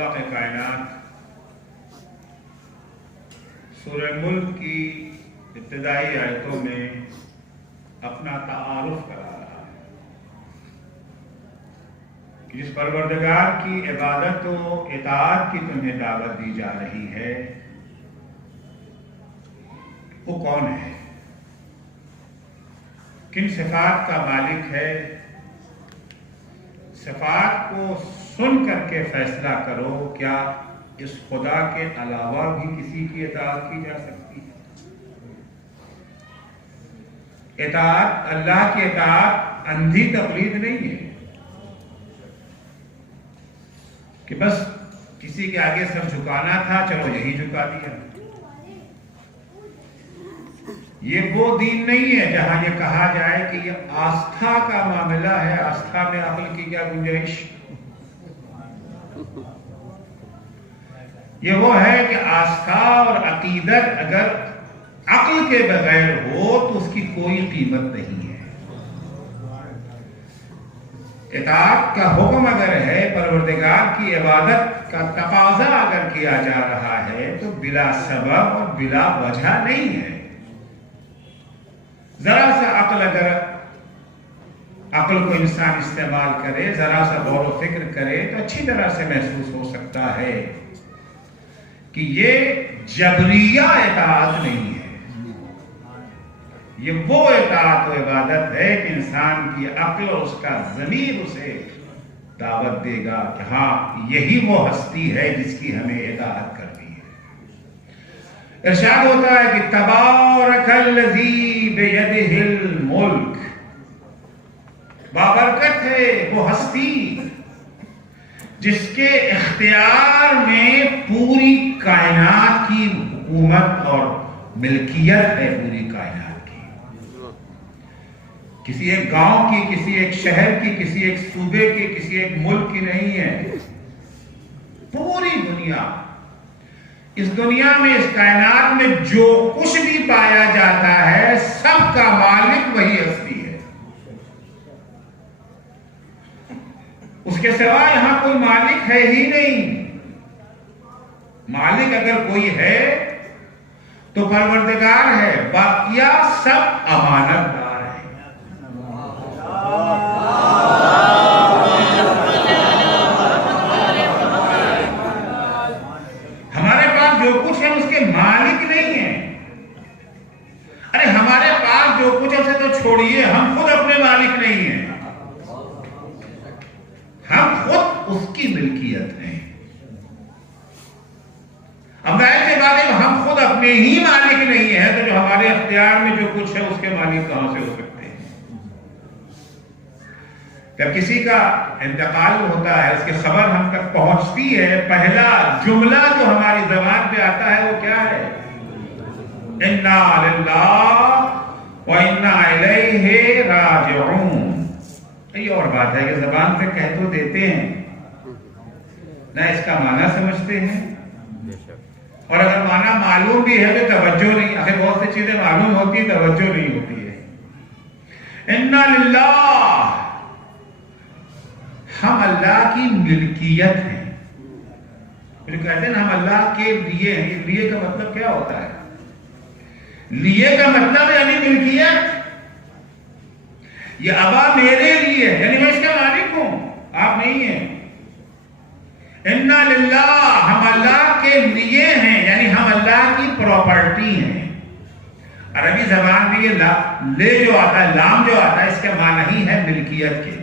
خالق کائنات سورہ ملک کی ابتدائی آیتوں میں اپنا تعارف کرا رہا ہے کہ جس پروردگار کی عبادت و اطاعت کی تمہیں دعوت دی جا رہی ہے وہ کون ہے، کن صفات کا مالک ہے۔ صفات کو سن کر کے فیصلہ کرو، کیا اس خدا کے علاوہ بھی کسی کی اطاعت کی جا سکتی ہے؟ اطاعت، اللہ کی اطاعت اندھی تقلید نہیں ہے کہ بس کسی کے آگے سر جھکانا تھا چلو یہی جھکا دیا۔ یہ وہ دین نہیں ہے جہاں یہ کہا جائے کہ یہ آستھا کا معاملہ ہے، آستھا میں عقل کی کیا گنجائش۔ یہ وہ ہے کہ آستھا اور عقیدت اگر عقل کے بغیر ہو تو اس کی کوئی قیمت نہیں ہے۔ اطاعت کا حکم اگر ہے، پروردگار کی عبادت کا تقاضا اگر کیا جا رہا ہے تو بلا سبب اور بلا وجہ نہیں ہے۔ ذرا سا عقل کو انسان استعمال کرے، ذرا سا غور و فکر کرے تو اچھی طرح سے محسوس ہو سکتا ہے کہ یہ جبریہ اطاعت نہیں ہے، یہ وہ اطاعت و عبادت ہے کہ انسان کی عقل اور اس کا ضمیر اسے دعوت دے گا کہ ہاں یہی وہ ہستی ہے جس کی ہمیں اطاعت کرنی ہے۔ ارشاد ہوتا ہے کہ تبارک الذی بیدہ الملک، بابرکت ہے وہ ہستی جس کے اختیار میں پوری کائنات کی حکومت اور ملکیت ہے، پوری کائنات کی، کسی ایک گاؤں کی، کسی ایک شہر کی، کسی ایک صوبے کی، کسی ایک ملک کی نہیں ہے، پوری دنیا۔ اس دنیا میں، اس کائنات میں جو کچھ بھی پایا جاتا ہے سب کا مالک وہی ہستی ہے، اس کے سوا یہاں کوئی مالک ہے ہی نہیں۔ مالک اگر کوئی ہے تو پروردگار ہے، باقیہ سب امانت دار ہیں۔ ہمارے پاس جو کچھ ہے اس کے مالک نہیں ہیں۔ ارے ہمارے پاس جو کچھ ہے اسے تو چھوڑیے، ہم خود اپنے مالک نہیں ہیں، ہم خود اس کی ملکیت ہیں۔ اب ظاہر سی بات ہے ہم خود اپنے ہی مالک نہیں ہیں تو جو ہمارے اختیار میں جو کچھ ہے اس کے مالک کہاں سے ہو سکتے ہیں؟ جب کسی کا انتقال ہوتا ہے، اس کی خبر ہم تک پہنچتی ہے، پہلا جملہ جو ہماری زبان پہ آتا ہے وہ کیا ہے؟ انا للہ و انا الیہ راجعون۔ یہ اور بات ہے کہ زبان سے کہہ تو دیتے ہیں، نہ اس کا معنی سمجھتے ہیں، اور اگر معنی معلوم بھی ہے تو توجہ نہیں۔ آخر بہت سی چیزیں معلوم ہوتی توجہ نہیں ہوتی ہے۔ انا للہ، ہم اللہ کی ملکیت ہیں۔ جو کہتے ہیں ہم اللہ کے لیے ہیں، لیے کا مطلب کیا ہوتا ہے؟ لیے کا مطلب یعنی ملکیت، یہ ابا میرے لیے، یعنی میں اس کا مالک ہوں، آپ نہیں ہیں۔ انا للہ، ہم اللہ کے لیے ہیں، یعنی ہم اللہ کی پراپرٹی ہیں۔ عربی زبان میں یہ لے جو آتا ہے، لام جو آتا ہے، اس کا معنی ہی ہے ملکیت کے۔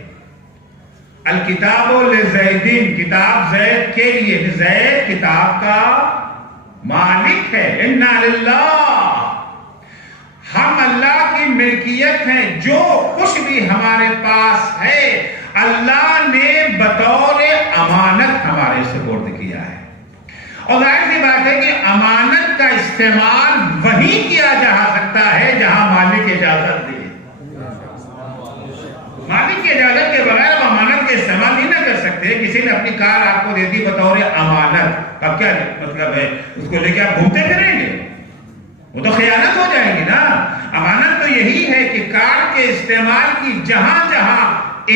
الکتاب لزیدین، کتاب زید کے لیے، زید کتاب کا مالک ہے۔ انا للہ، ہم اللہ کی ملکیت ہیں، جو کچھ بھی ہمارے پاس ہے اللہ نے بطور امانت ہمارے سپرد کیا ہے۔ اور ظاہر سی بات ہے کہ امانت کا استعمال وہیں کیا جا سکتا ہے جہاں مالک اجازت دے۔ مالک کی اجازت کے بغیر ہم امانت کے استعمال نہیں نہ کر سکتے۔ کسی نے اپنی کار آپ کو دے دی بطور امانت، اب کیا مطلب ہے؟ اس کو لے کے آپ گھومتے پھریں گے؟ وہ تو خیانت ہو جائے گی نا۔ امانت تو یہی ہے کہ کار کے استعمال کی جہاں جہاں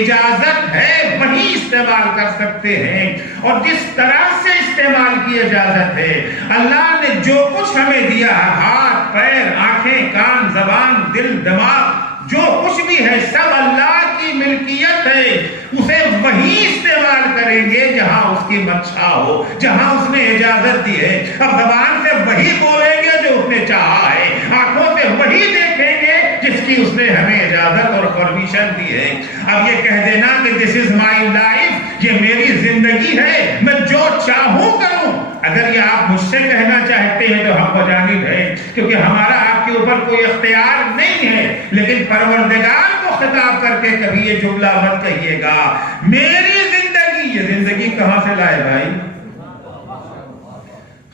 اجازت ہے وہی استعمال کر سکتے ہیں، اور جس طرح سے استعمال کی اجازت ہے۔ اللہ نے جو کچھ ہمیں دیا ہے، ہاتھ، پیر، آنکھیں، کان، زبان، دل، دماغ، جو کچھ بھی ہے سب اللہ کی ملکیت ہے، اسے وہی استعمال کریں گے جہاں اس کی منشا ہو، جہاں اس نے اجازت دی ہے۔ اب زبان سے وہی بولیں گے جو اس نے چاہا ہے، آنکھوں سے وہی دیکھیں گے جس کی اس نے ہمیں اجازت اور پرمیشن دی ہے۔ اب یہ کہہ دینا کہ دس از مائی لائف، یہ میری زندگی ہے، میں جو چاہوں کروں، اگر یہ آپ مجھ سے کہنا چاہتے ہیں تو ہم بجانب ہیں، کیونکہ ہمارا آپ کے اوپر کوئی اختیار نہیں ہے، لیکن پروردگار کو خطاب کر کے کبھی یہ جملہ مت کہیے گا میری زندگی۔ یہ زندگی کہاں سے لائے بھائی؟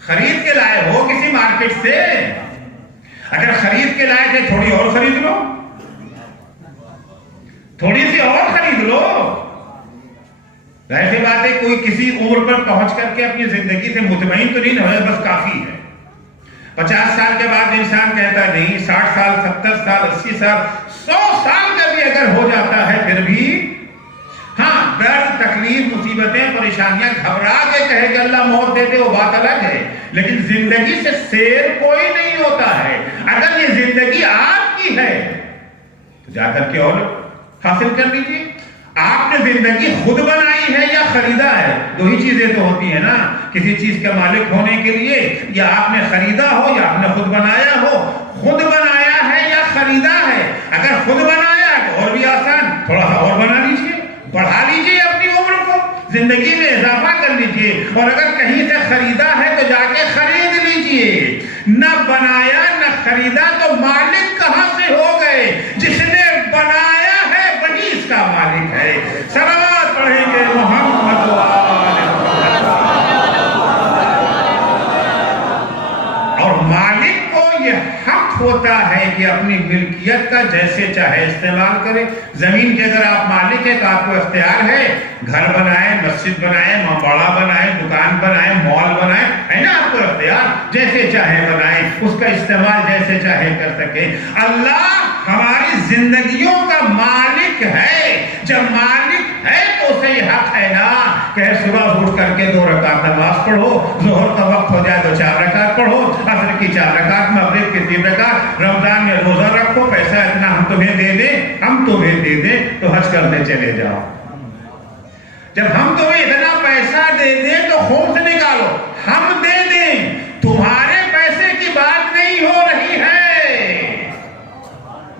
خرید کے لائے ہو کسی مارکیٹ سے؟ اگر خرید کے لائے تھے تھوڑی اور خرید لو، تھوڑی سی اور خرید لو۔ ظاہر سی بات ہے کوئی کسی عمر پر پہنچ کر کے اپنی زندگی سے مطمئن تو نہیں ہوئے بس کافی ہے۔ 50 سال کے بعد انسان کہتا نہیں، 60 سال، 70 سال، 80 سال، 100 سال کا بھی اگر ہو جاتا ہے پھر بھی ہاں درد، تکلیف، مصیبتیں، پریشانیاں، گھبرا کے کہے کہ اللہ موت دے دے وہ بات الگ ہے، لیکن زندگی سے سیر کوئی نہیں ہوتا ہے۔ اگر یہ زندگی آپ کی ہے تو جا کر کے اور حاصل کر لیجیے۔ آپ نے زندگی خود بنائی ہے یا خریدا ہے؟ دو ہی چیزیں تو ہوتی ہیں نا، کسی چیز کا مالک ہونے کے لیے یا آپ نے خریدا ہو یا آپ نے خود بنایا ہو۔ خود بنایا ہے یا خریدا ہے؟ اگر خود بنایا ہے تو اور بھی آسان، تھوڑا سا اور بنا لیجیے، بڑھا لیجیے اپنی عمر کو، زندگی میں اضافہ کر لیجیے، اور اگر کہیں سے خریدا ہے تو جا کے خرید لیجیے۔ نہ بنایا نہ خریدا تو مالک کہاں سے ہو گئے؟ جس نے بنایا ہے وہی اس کا مالک ہے۔ صلوات پڑھیں گے محمد اور مالک کو یہ حق ہوتا ہے کہ اپنی ملکیت کا جیسے چاہے استعمال کرے۔ زمین کے اگر آپ مالک ہیں تو آپ کو اختیار ہے، گھر بنائیں، مسجد بنائیں، مواڑا بنائیں، دکان بنائیں، مال بنائیں، ہے نا آپ کو اختیار، جیسے چاہے بنائیں، اس کا استعمال جیسے چاہے کر سکیں۔ اللہ ہماری زندگیوں کا مالک ہے، جب مالک ہے تو اسے یہ حق ہے نا کہ صبح اٹھ کر کے 2 رکعت نماز پڑھو، ظہر کا وقت ہو جائے تو 4 رکعت پڑھو، عصر کی 4 رکعت، مغرب کی 3 رکعت، رمضان میں روزہ رکھو، پیسہ اتنا ہم تمہیں دے دیں، ہم تمہیں دے دیں تو حج کرنے چلے جاؤ۔ جب ہم تمہیں اتنا پیسہ دے دیں تو خون سے نکالو، ہم دے دیں، تمہارے پیسے کی بات نہیں ہو رہی ہے،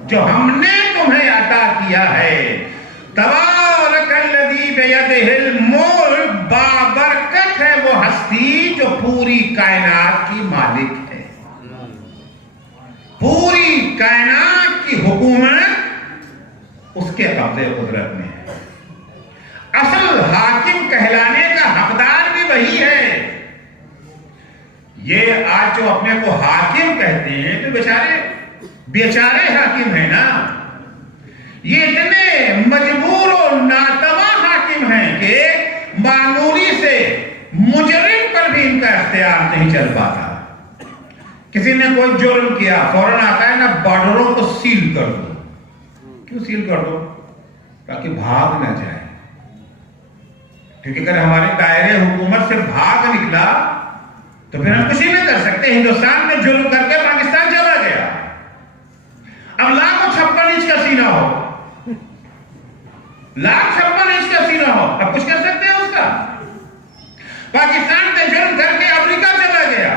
جو ہم نے تمہیں عطا کیا ہے۔ تبارک الذی بیدہ الملک، بابرکت ہے وہ ہستی جو پوری کائنات کی مالک ہے، پوری کائنات کی حکومت اس کے قبضے قدرت میں ہے۔ اصل حاکم کہلانے کا حقدار بھی وہی ہے۔ یہ آج جو اپنے کو حاکم کہتے ہیں تو بیچارے حاکم ہیں نا، یہ اتنے مجبور و ناتواں حاکم ہیں کہ معمولی سے مجرم پر بھی ان کا اختیار نہیں چل پاتا۔ کسی نے کوئی جرم کیا فوراً آتا ہے نا بارڈروں کو سیل کر دو۔ کیوں سیل کر دو؟ تاکہ بھاگ نہ جائے، کیونکہ اگر ہمارے دائرے حکومت سے بھاگ نکلا تو پھر ہم کچھ نہیں کر سکتے۔ ہندوستان میں جرم کر کے پاکستان چلا گیا، اب 156 انچ کا سینہ ہو، 156 انچ کا سینہ ہو، اب کچھ کر سکتے ہیں اس کا؟ پاکستان سے جرم کر کے امریکہ چلا گیا،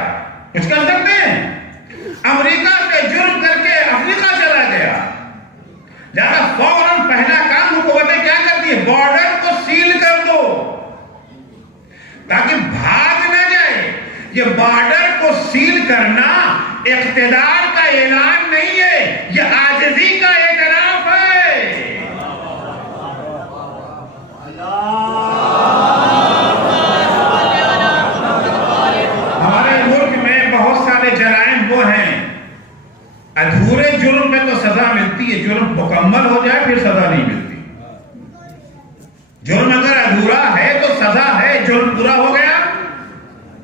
کچھ کر سکتے ہیں؟ امریکہ سے جرم کر کے افریقہ چلا گیا، جہاں فوراً پہلا کام حکومتیں کیا کرتی ہے؟ بارڈر کو سیل کر دو تاکہ بھاگ نہ جائے۔ یہ بارڈر کو سیل کرنا اقتدار کا اعلان نہیں ہے، یہ عاجزی کا اعتراف ہے۔ ہمارے ملک میں بہت سارے جرائم وہ ہیں، ادھورے جرم میں تو سزا ملتی ہے، جرم مکمل ہو جائے پھر سزا نہیں ملتی۔ جرم اگر ادھورا ہے تو سزا ہے، جرم پورا ہو گیا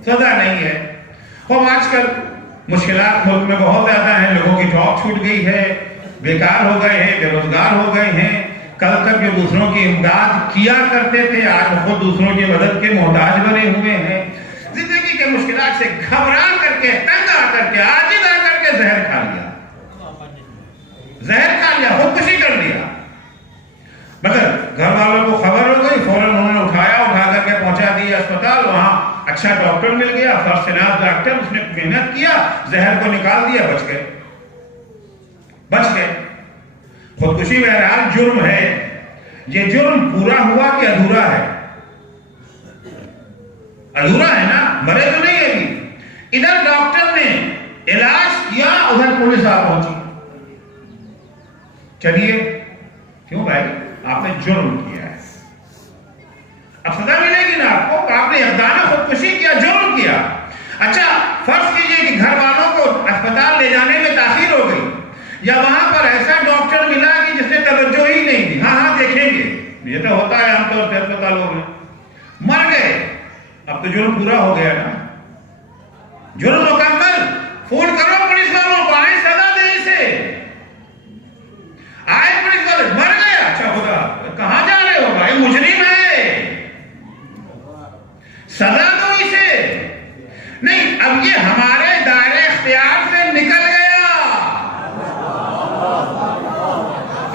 سزا نہیں ہے۔ اور آج کل مشکلات ملک میں بہت زیادہ ہیں، لوگوں کی جاب چھوٹ گئی ہے، بیکار ہو گئے ہیں، بے روزگار ہو گئے ہیں، کل تک جو دوسروں کی امداد کیا کرتے تھے آج خود دوسروں کی مدد کے محتاج بنے ہوئے ہیں. زندگی کے مشکلات سے گھبرا کر کے، تنگ آ کر کے، عاجز آ کر کے زہر کھا لیا، خودکشی کر لیا. مگر گھر والوں کو خبر ہو گئی، فوراً انہوں نے اٹھا کر کے پہنچا دیا اسپتال. وہاں اچھا ڈاکٹر مل گیا، فرسٹ کلاس ڈاکٹر، اس نے محنت کیا، زہر کو نکال دیا، بچ گئے. خودکشی بہرحال جرم ہے. یہ جرم پورا ہوا کہ ادھورا ہے؟ ادھورا ہے نا، مرے تو نہیں ہے. ادھر ڈاکٹر نے علاج کیا، ادھر پولیس آ پہنچی. چلیے کیوں بھائی، آپ نے جرم کیا ہے، اب سزا ملے گی نا آپ کو. آپ نے اقدام خودکشی کیا، جرم کیا. اچھا فرض کیجئے کہ گھر والوں کو اسپتال لے جانے میں تاخیر ہو گئی، یا وہاں پر ایسا ڈاکٹر ملا کہ جس نے توجہ ہی نہیں دی. ہاں دیکھیں گے، یہ تو ہوتا ہے عام طور سے اسپتالوں میں. مر گئے، اب تو جرم پورا ہو گیا نا، جرم مکمل. فون کرو پولیس والوں کو، آئے سزا دے اسے. آئے پولیس والے، مر گیا، اچھا خدا کہاں جا رہے ہو بھائی، مجرم ہے، سزا دو اسے. نہیں، اب یہ ہمارے دائرے اختیار سے نکل گیا.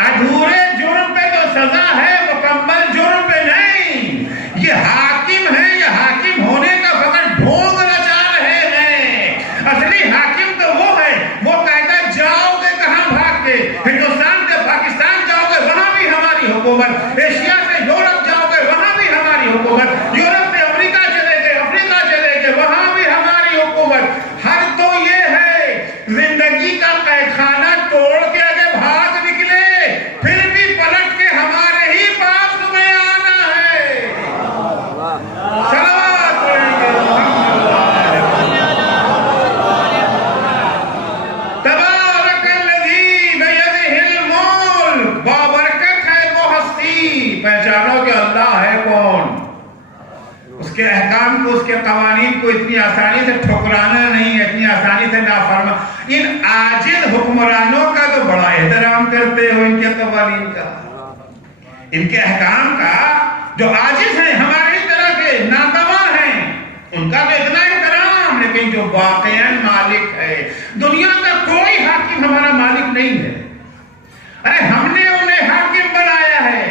ادھورے جرم پہ تو سزا ہے، مکمل جرم پہ نہیں. یہ حاکم ہے، یہ حاکم ہونے کا فقط ڈھونگ رچا رہے ہیں. اصلی حاکم تو وہ ہے، وہ کہتا ہے جاؤ گے کہاں بھاگ کے، ہندوستان سے پاکستان جاؤ گے وہاں بھی ہماری حکومت، ایشیا سے یورپ جاؤ گے وہاں بھی ہماری حکومت، یورپ سے افریقہ چلے گئے، افریقہ چلے گئے وہاں بھی ہماری حکومت. حق تو یہ ہے زندگی کا قید خانہ توڑ کے اگر بھاگ نکلے پھر بھی پلٹ کے ہمارے ہی پاس تمہیں آنا ہے. صلوات پڑھیں گے تبارک الذی بیدہ الملک. بابرکت ہے وہ ہستی. پہچانو کہ اللہ ہے کون. اس کے احکام کو، اس کے قوانین کو اتنی آسانی سے ٹھکرانا نہیں ہے، اتنی آسانی سے نافرما. ان عاجز حکمرانوں کا تو بڑا احترام کرتے ہو، ان کے قوانین کا، ان کے احکام کا. جو عاجز ہیں، ہماری طرح کے ناتواں ہیں، ان کا تو اتنا احترام. لیکن جو واقعاً مالک ہے، دنیا کا کوئی حاکم ہمارا مالک نہیں ہے. ارے ہم نے انہیں حاکم بنایا ہے،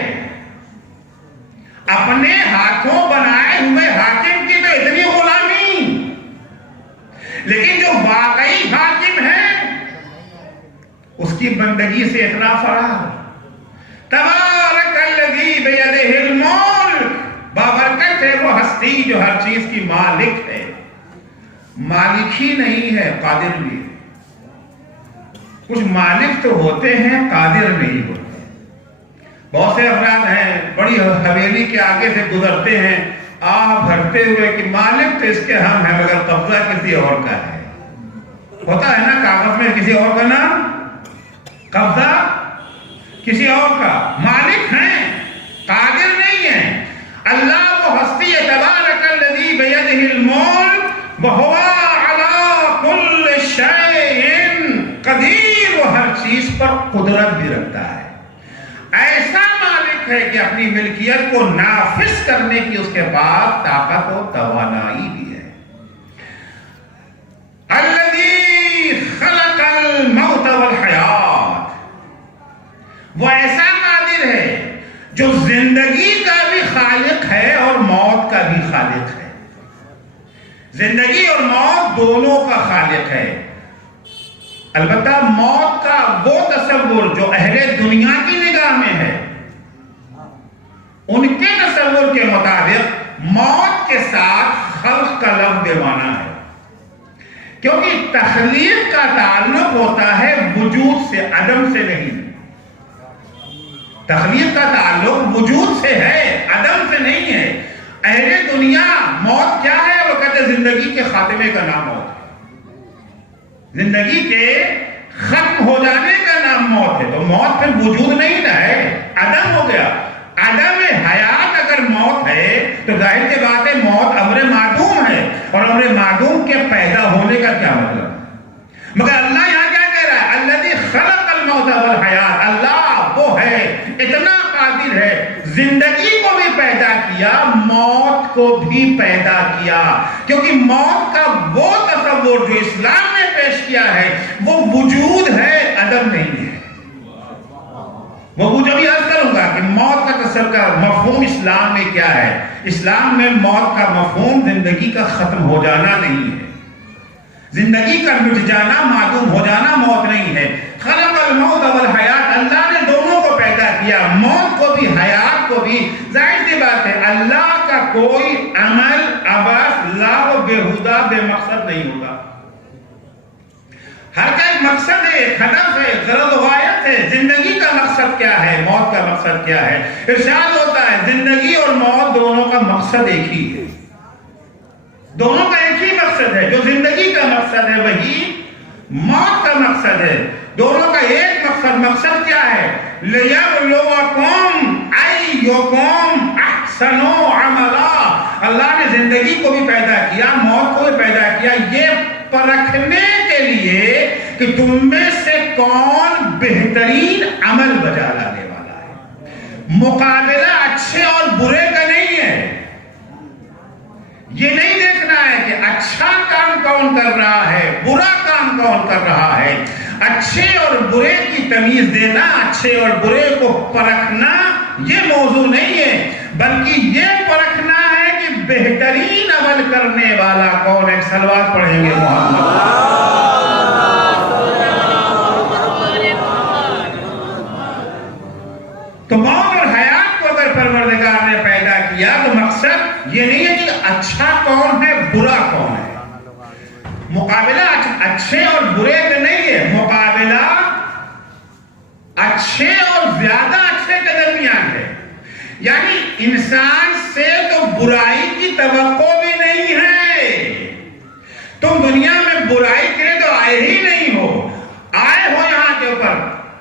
اپنے ہاتھوں بنائے ہوئے حاکم کی تو اتنی غلامی. لیکن جو واقعی حاکم ہے اس کی بندگی سے اتنا فرار. تبارک الذی بیدہ الملک. بابرکت ہے وہ ہستی جو ہر چیز کی مالک ہے. مالک ہی نہیں ہے، قادر بھی ہے. کچھ مالک تو ہوتے ہیں، قادر نہیں ہوتے. بہت سے افراد ہیں بڑی حویلی کے آگے سے گزرتے ہیں آہ بھرتے ہوئے کہ مالک تو اس کے ہم ہیں مگر قبضہ کسی اور کا ہے. ہوتا ہے نا کاغذ میں کسی اور کا نام، قبضہ کسی اور کا. مالک ہیں، قادر نہیں ہیں. اللہ وہ ہستی ہے، تبارک الذی بیدہ الملک وہو علی کل شیء قدیر. وہ ہر چیز پر قدرت بھی رکھتا ہے. ایسا مالک ہے کہ اپنی ملکیت کو نافذ کرنے کی اس کے بعد طاقت و توانائی بھی ہے. الذی خلق الموت والحیات. وہ ایسا قادر ہے جو زندگی کا بھی خالق ہے اور موت کا بھی خالق ہے. زندگی اور موت دونوں کا خالق ہے. البتہ موت کا وہ تصور جو اہل دنیا کی نگاہ میں ہے، ان کے تصور کے مطابق موت کے ساتھ خلق کا لفظ بے معنی ہے. کیونکہ تخلیق کا تعلق ہوتا ہے وجود سے، عدم سے نہیں. تخلیق کا تعلق وجود سے ہے، عدم سے نہیں ہے. اہل دنیا موت کیا ہے؟ وہ کہتے ہیں زندگی کے خاتمے کا نام موت ہے. زندگی کے ختم ہو جانے کا نام موت ہے. تو موت پھر وجود نہیں نہ ہے، عدم ہو گیا. عدم حیات اگر موت ہے تو ظاہر سی بات ہے موت امر معدوم ہے. اور امر معدوم کے پیدا ہونے کا کیا مطلب؟ مگر اللہ یہاں کیا کہہ رہا ہے؟ الذی خلق الموت والحیات. اللہ وہ ہے اتنا کیا؟ موت کو بھی پیدا کیا. کیونکہ موت کا وہ تصور جو اسلام نے پیش کیا ہے وہ وجود ہے، عدم نہیں ہے. وہ جو بھی عرض کروں گا کہ موت کا تصور کا مفہوم اسلام میں کیا ہے. اسلام میں موت کا مفہوم زندگی کا ختم ہو جانا نہیں ہے، زندگی کا مٹ جانا، معدوم ہو جانا موت نہیں ہے. خلق الموت والحیات، اللہ نے دونوں کو پیدا کیا، موت کو بھی حیات کو بھی. ظاہر سی بات ہے اللہ کا کوئی عمل عبث لاغ بےہودہ بے مقصد نہیں ہوگا. ہر کا ایک مقصد ہے، ایک ہدف ہے، غرض و غایت ہے. زندگی کا مقصد کیا ہے، موت کا مقصد کیا ہے؟ ارشاد ہوتا ہے زندگی اور موت دونوں کا مقصد ایک ہی ہے، دونوں کا ایک ہی مقصد ہے. جو زندگی کا مقصد ہے وہی موت کا مقصد ہے. دونوں کا ایک مقصد کیا ہے؟ لِيَبْلُوَكُمْ أَيُّكُمْ أَحْسَنُ عَمَلًا. اللہ نے زندگی کو بھی پیدا کیا، موت کو بھی پیدا کیا، یہ پرکھنے کے لیے کہ تم میں سے کون بہترین عمل بجا لانے والا ہے. مقابلہ اچھے اور برے کا نہیں ہے. یہ نہیں دیکھنا ہے کہ اچھا کام کون کر رہا ہے، برا کام کون کر رہا ہے. اچھے اور برے کی تمیز دینا، اچھے اور برے کو پرکھنا یہ موضوع نہیں ہے، بلکہ یہ پرکھنا ہے کہ بہترین عمل کرنے والا کون ہے. صلوات پڑھیں گے محمد. تو موت اور حیات کو اگر پروردگار نے پیدا کیا تو مقصد یہ نہیں ہے کہ اچھا کون ہے برا کون ہے. مقابلہ اچھے اور برے کا نہیں ہے، مقابلہ اچھے اور زیادہ اچھے کے درمیان ہے. یعنی انسان سے تو برائی کی توقع بھی نہیں ہے. تم دنیا میں برائی کے لیے تو آئے ہی نہیں ہو، آئے ہو یہاں کے اوپر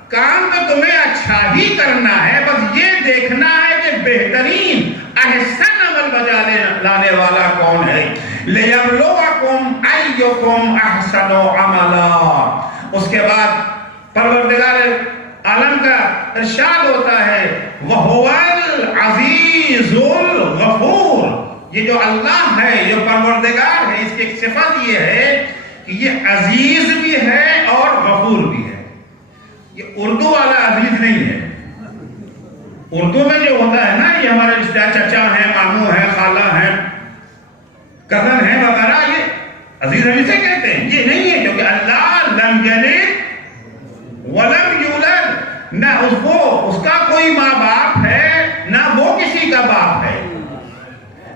کام تو تمہیں اچھا ہی کرنا ہے. بس یہ دیکھنا ہے کہ بہترین احسن عمل بجا لانے والا کون ہے. لِيَبْلُوَكُمْ أَيُّكُمْ أَحْسَنُ عَمَلًا. اس کے بعد پروردگار عالم کا ارشاد ہوتا ہے وَهُوَ الْعَزِيزُ الْغَفُورُ. یہ جو اللہ ہے، یہ پروردگار ہے، اس کی ایک صفت یہ ہے کہ یہ عزیز بھی ہے اور غفور بھی ہے. یہ اردو والا عزیز نہیں ہے. اردو میں جو ہوتا ہے نا، یہ ہمارے رشتہ دار چچا ہیں، ماموں ہیں، خالہ ہیں، کزن ہیں وغیرہ، یہ عزیز ہم اسے کہتے ہیں. یہ نہیں ہے، کیونکہ اللہ لم یلد ولم یولد، نہ اس کا کوئی ماں باپ ہے نہ وہ کسی کا باپ ہے.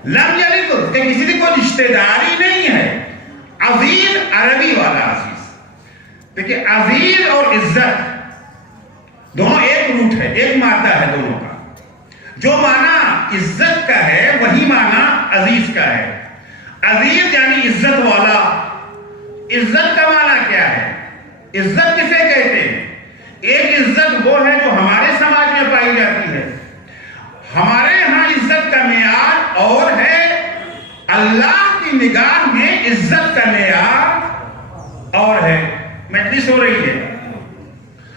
لم یلد کہ کسی کی کوئی رشتہ داری نہیں ہے. عزیز عربی والا عزیز. دیکھیں عزیز اور عزت دونوں ایک روٹ ہے، ایک مادہ ہے دونوں کا. جو معنی عزت کا ہے وہی معنی عزیز کا ہے. عزیز یعنی عزت والا. عزت کا معنی کیا ہے؟ عزت کسے کہتے ہیں؟ ایک عزت وہ ہے جو ہمارے سماج میں پائی جاتی ہے. ہمارے ہاں عزت کا معیار اور ہے، اللہ کی نگاہ میں عزت کا معیار اور ہے. مجلس ہو رہی ہے،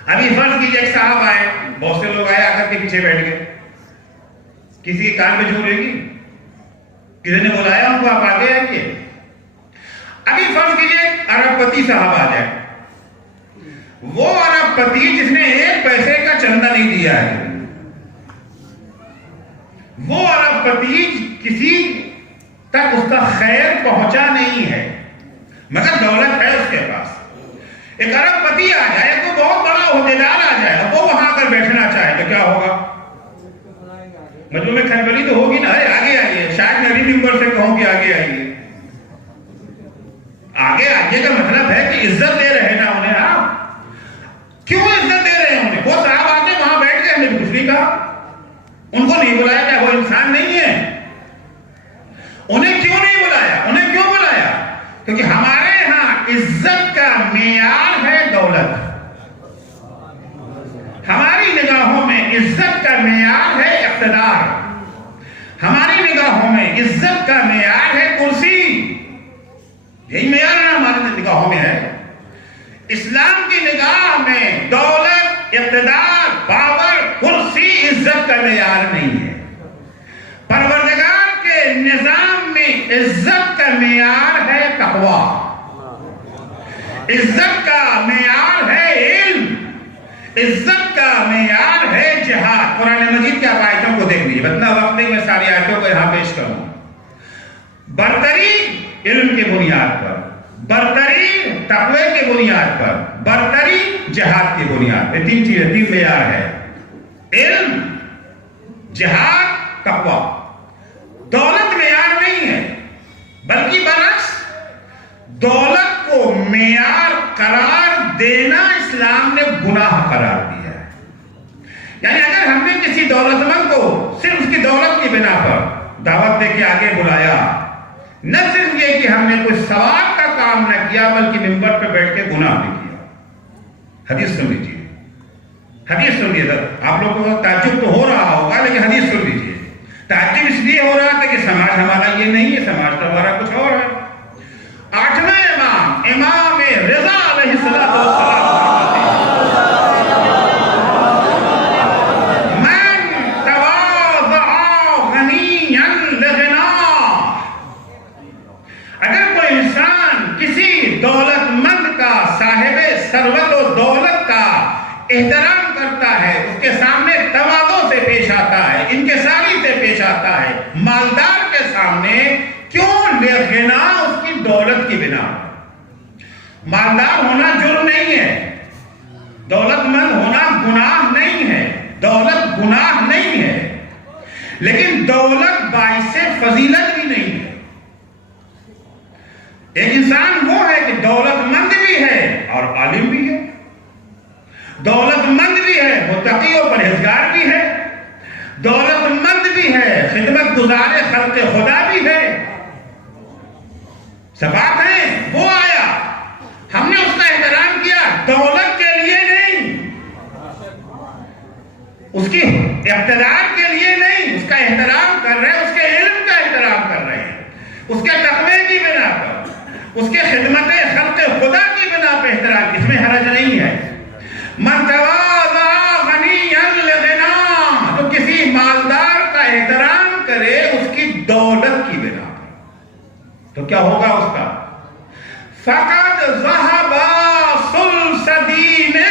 ابھی فرض کیجئے ایک صاحب آئے، بہت سے لوگ آئے آ کر کے پیچھے بیٹھ گئے. کسی کے کان میں جھول رہے گی، کسی نے بلایا ان کو آپ آگے آئیے. ابھی فرض کیجئے ارب پتی صاحب آ جائے. وہ ارب پتی جس نے ایک پیسے کا چندہ نہیں دیا ہے، وہ ارب پتی کسی تک اس کا خیر پہنچا نہیں ہے مگر دولت ہے اس کے پاس. ایک ارب پتی آ جائے تو بہت بڑا عہدیدار آ جائے، وہ وہاں کر بیٹھنا چاہے تو کیا ہوگا؟ مجموع میں کھنبلی تو ہوگی نا، آگے آئیے. شاید میں بھی ممبر سے کہوں کہ آگے آئیے. آگے آئیے کا مطلب ہے کہ عزت دے رہے نا انہیں. آپ کیوں عزت دے رہے ہیں انہیں؟ وہ صاحب آتے وہاں بیٹھ گئے، ہمیں کچھ نہیں کہا. ان کو نہیں بلایا، کیا وہ انسان نہیں ہے؟ انہیں کیوں نہیں بلایا؟ انہیں کیوں بلایا؟ کیونکہ ہمارے ہاں عزت کا معیار ہے دولت. ہماری نگاہوں میں عزت کا معیار ہے اقتدار. ہماری نگاہوں میں عزت کا معیار ہے کرسی. یہی معیار ہماری نگاہوں میں ہے. اسلام کی نگاہ میں دولت، اقتدار، پاور، کرسی عزت کا معیار نہیں ہے. پروردگار نظام میں عزت کا معیار ہے تقویٰ، عزت کا معیار ہے علم، عزت کا معیار ہے جہاد۔ قرآن مجید کے آیتوں کو دیکھ لیجیے، اتنا وقت نہیں میں ساری آیتوں کو یہاں پیش کروں۔ برتری علم کے بنیاد پر، برتری تقوی کے بنیاد پر، برتری جہاد کی بنیاد پہ، تین چیزیں، تین معیار ہے، علم، جہاد، تقوی۔ دولت معیار نہیں ہے، بلکہ برعکس دولت کو معیار قرار دینا اسلام نے گناہ قرار دیا ہے۔ یعنی اگر ہم نے کسی دولت مند کو صرف اس کی دولت کی بنا پر دعوت دے کے آگے بلایا، نہ صرف یہ کہ ہم نے کوئی ثواب کا کام نہ کیا بلکہ منبر پہ بیٹھ کے گناہ بھی کیا۔ حدیث سن لیجیے، حدیث سن لیجیے، آپ لوگوں کو تعجب تو ہو رہا ہوگا لیکن حدیث سن لیجیے۔ تعجب اس لیے ہو رہا تھا کہ سماج ہمارا یہ نہیں ہے، سماج تو ہمارا کچھ اور ہے۔ 8واں امام، امام رضا علیہ السلام، من تواضع غنیا لغنا، اگر کوئی انسان کسی دولت مند کا، صاحب ثروت و دولت کا احترام کرتا ہے، اس کے سامنے تواضع سے پیش آتا ہے، انکساری سے پیش آتا ہے، مالدار کے سامنے، کیوں؟ لغنا، اس کی دولت کی بنا۔ مالدار ہونا جرم نہیں ہے، دولت مند ہونا گناہ نہیں ہے، دولت گناہ نہیں ہے، لیکن دولت باعث فضیلت بھی نہیں ہے۔ ایک انسان وہ ہے کہ دولت مند بھی ہے اور عالم بھی ہے، دولت مند بھی ہے، متقی و پرہیزگار بھی ہے، دولت مند بھی ہے، خدمت گزار خلق خدا بھی ہے۔ سبات ہے، وہ آیا، ہم نے اس کا احترام کیا، دولت کے لیے نہیں، اس کی اقتدار کے لیے نہیں، اس کا احترام کر رہے ہیں، اس کے علم کا احترام کر رہے ہیں، اس کے تقوی کی بنا پر، اس کے خدمت خلق خدا کی بنا پر احترام، اس میں حرج نہیں ہے۔ من تواضع غنیا لغنا، تو کسی مالدار کا احترام کرے اس کی دولت کی بنا پر، تو کیا ہوگا اس کا؟ فقد ذهب ثلث دینہ،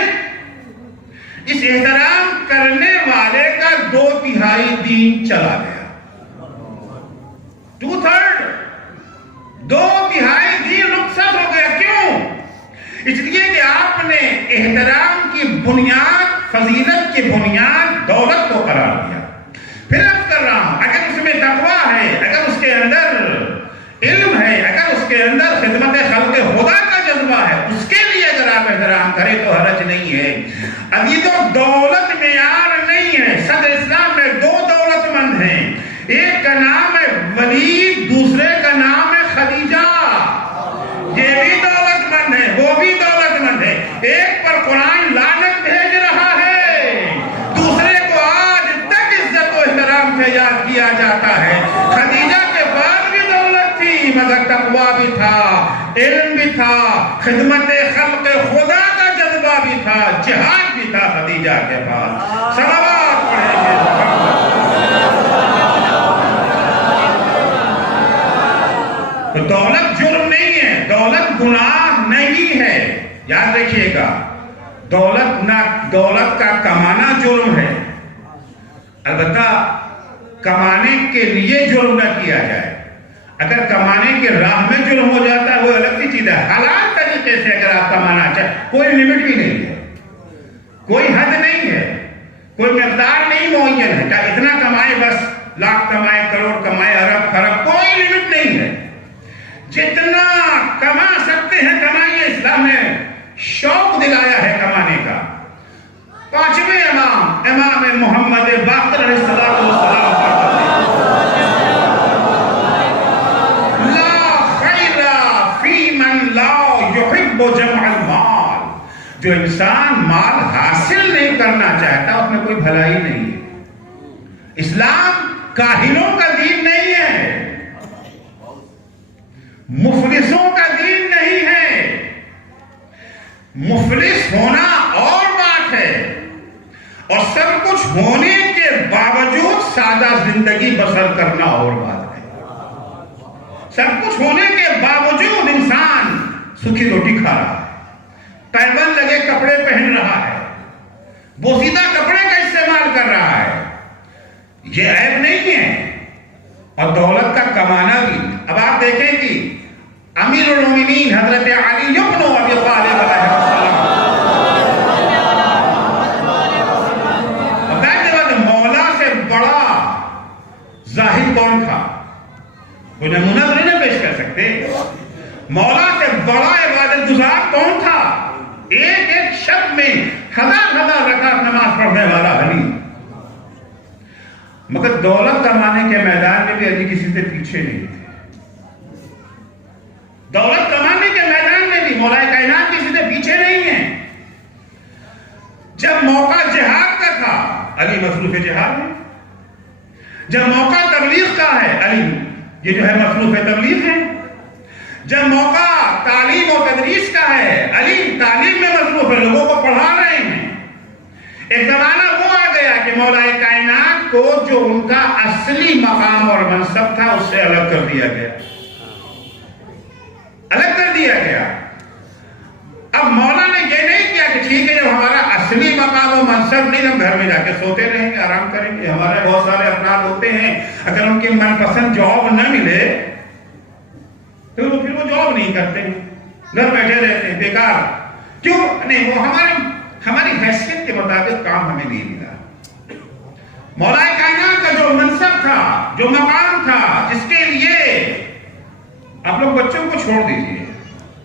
اس احترام کرنے والے کا 2/3 دین چلا گیا، 2/3، 2/3 دین رخصت ہو گیا۔ کیوں؟ اس لیے کہ آپ نے احترام کی بنیاد، فضیلت کی بنیاد دولت کو قرار دیا۔ پھر عرض کر رہا ہوں، اگر اس میں تقویٰ ہے، اگر اس کے اندر علم ہے، اگر اس کے اندر خدمت خلق خدا کا جذبہ ہے، اس کے لیے اگر آپ احترام کریں تو حرج نہیں ہے۔ اب یہ تو دولت معیار نہیں ہے۔ صدر اسلام میں 2 دولت مند ہیں، ایک کا نام ہے ولید، دوسرے کا نام ہے خدیجہ۔ یہ بھی دولت مند ہے، وہ بھی دولت مند ہے۔ ایک پر قرآن لعنت بھیج رہا ہے، دوسرے کو آج تک عزت و احترام سے یاد کیا جاتا ہے۔ خدیجہ کے بعد بھی دولت تھی مگر تقویٰ بھی تھا، علم بھی تھا، خدمت خلق خدا کا جذبہ بھی تھا، جہاد بھی تھا خدیجہ کے پاس۔ صلوات پڑھیں گے۔ تو دولت جرم نہیں ہے، دولت گناہ نہیں ہے، یاد رکھیے گا۔ دولت کا کمانا جرم ہے، البتہ کمانے کے لیے جرم نہ کیا جائے۔ اگر کمانے کے راہ میں جرم ہو جاتا ہے وہ الگ سی چیز ہے۔ حلال طریقے سے اگر آپ کمانا چاہیں، کوئی لمٹ بھی نہیں ہے، کوئی حد نہیں ہے، کوئی مقدار نہیں معین ہے کہ اتنا کمائے، بس لاکھ کمائے، کروڑ کمائے، ارب خرب، کوئی لمٹ نہیں ہے۔ جتنا کما سکتے ہیں کمائیے، اسلام نے شوق دلایا ہے کمانے کا۔ 5ویں امام، امام محمد باقر علیہ السلام جمع المال، جو انسان مال حاصل نہیں کرنا چاہتا اس میں کوئی بھلائی نہیں ہے۔ اسلام کاہلوں کا دین نہیں ہے، مفلسوں کا دین نہیں ہے۔ مفلس ہونا اور بات ہے، اور سب کچھ ہونے کے باوجود سادہ زندگی بسر کرنا اور بات ہے۔ سب کچھ ہونے کے باوجود انسان سوکھی روٹی کھا رہا ہے، پیبند لگے کپڑے پہن رہا ہے، بوسیدہ کپڑے کا استعمال کر رہا ہے، یہ عیب نہیں ہے، اور دولت کا کمانا بھی۔ اب آپ دیکھیں کہ امیر المومنین حضرت علی بن ابی طالب علیہ السلام، مولا سے بڑا زاہد کون تھا؟ کوئی نمونہ تو نہیں پیش کر سکتے؟ مولا سے بڑا عبادت گزار کون تھا؟ ایک ایک شب میں ہزار رکعت نماز پڑھنے والا علی۔ مگر دولت کمانے کے میدان میں بھی علی کسی سے پیچھے نہیں تھے۔ دولت کمانے کے میدان میں بھی مولا کائنات کسی سے پیچھے نہیں ہے۔ جب موقع جہاد کا تھا علی مصروف جہاد میں، جب موقع تبلیغ کا ہے علی یہ جو ہے مصروف تبلیغ ہے، جب موقع تعلیم و تدریس کا ہے علی تعلیم میں مصروف ہے، لوگوں کو پڑھا رہے ہیں۔ ایک زمانہ وہ آ گیا کہ مولا کائنات کو جو ان کا اصلی مقام اور منصب تھا اس سے الگ کر دیا گیا، الگ کر دیا گیا۔ اب مولا نے یہ نہیں کیا کہ ٹھیک ہے جب ہمارا اصلی مقام و منصب نہیں، ہم گھر میں جا کے سوتے رہیں گے، آرام کریں گے۔ ہمارے بہت سارے افراد ہوتے ہیں اگر ان کی من پسند جاب نہ ملے تو پھر وہ جاب نہیں کرتے ہیں، گھر بیٹھے رہتے ہیں بیکار۔ کیوں نہیں؟ وہ ہماری حیثیت کے مطابق کام ہمیں نہیں ملا۔ مولا کائنات کا جو منصب تھا، جو مقام تھا، جس کے لیے آپ لوگ بچوں کو چھوڑ دیجئے،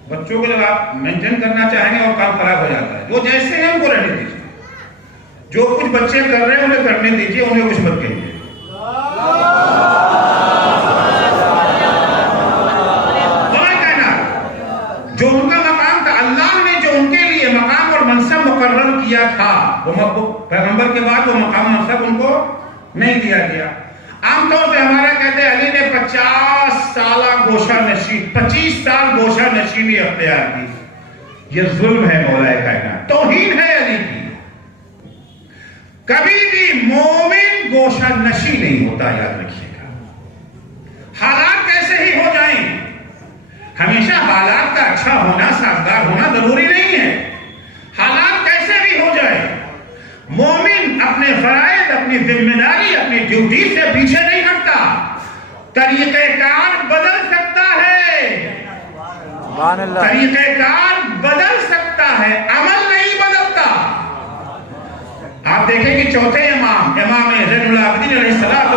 بچوں کو جب آپ مینٹین کرنا چاہیں گے اور کام خراب ہو جاتا ہے، وہ جیسے ہیں ان کو رہنے دیجئے، جو کچھ بچے کر رہے ہیں انہیں کرنے دیجئے، انہیں کچھ مت کہیے۔ جو ان کا مقام تھا، اللہ نے جو ان کے لیے مقام اور منصب مقرر کیا تھا، وہ پیغمبر کے بعد وہ مقام منصب ان کو نہیں دیا گیا۔ عام طور سے ہمارا کہتے ہیں علی نے 50 سالہ گوشہ نشین، 25 سال گوشہ نشینی اختیار کی۔ یہ ظلم ہے مولا کائنات، توہین ہے علی کی۔ کبھی بھی مومن گوشہ نشین نہیں ہوتا، یاد رکھیے گا۔ حالات کیسے ہی ہو جائیں، ہمیشہ حالات کا اچھا ہونا، سازگار ہونا ضروری نہیں ہے۔ حالات کیسے بھی ہو جائے، مومن اپنے فرائض، اپنی ذمہ داری، اپنی ڈیوٹی سے پیچھے نہیں ہٹتا۔ طریقہ کار بدل سکتا ہے، طریقہ کار بدل سکتا ہے، عمل نہیں بدلتا۔ آپ دیکھیں کہ چوتھے امام زین العابدین علیہ السلام،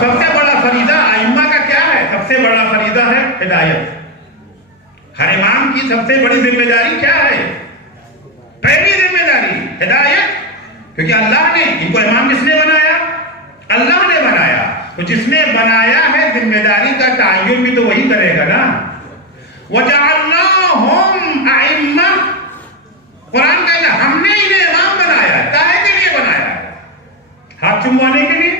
سب سے بڑا فریضہ ائمہ کا کیا ہے؟ سب سے بڑا فریضہ ہے ہدایت۔ ہر امام کی سب سے بڑی ذمہ داری کیا ہے؟ پہلی ذمہ داری ہدایت، کیونکہ اللہ نے ان کو امام کس نے بنایا؟ اللہ نے بنایا۔ تو جس نے بنایا ہے ذمہ داری کا تعین بھی تو وہی کرے گا نا۔ وَجَعَلْنَاهُمْ أَئِمَّةً، قرآن کہتا ہے ہم نے انہیں امام بنایا۔ کاہے کے لیے بنایا؟ ہاتھ چموانے کے لیے؟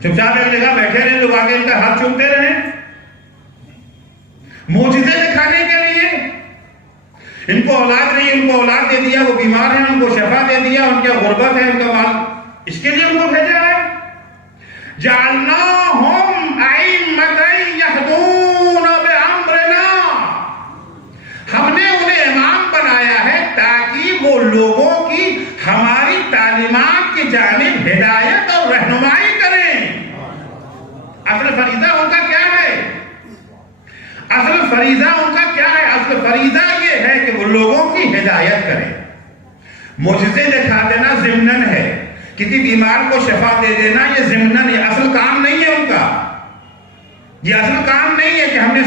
چپ چاپ ایک جگہ بیٹھے رہے لوگ آگے ان کا ہاتھ چومتے رہے؟ معجزے دکھانے کے لیے؟ ان کو اولاد نہیں، ان کو اولاد دے دیا، وہ بیمار ہیں ان کو شفا دے دیا، ان کے غربت ہے ان کا مال، اس کے لیے ان کو بھیجا ہے؟ جعلناہم ائمۃ یہدون بامرنا، ہم نے انہیں امام بنایا ہے تاکہ وہ لوگوں کی ہماری تعلیمات کی جانب ہدایت اور رہنمائی کریں۔ اصل فریضہ ان کا کیا ہے؟ اصل فریضہ ان کا کیا ہے؟ اصل فریضہ یہ ہے کہ وہ لوگوں کی ہدایت کریں۔ معجزے دکھا دینا ضمناً ہے، کسی بیمار کو شفا دے دینا یہ ضمناً ہے، اصل کام نہیں ہے ان کا۔ یہ اصل کام نہیں ہے کہ ہم نے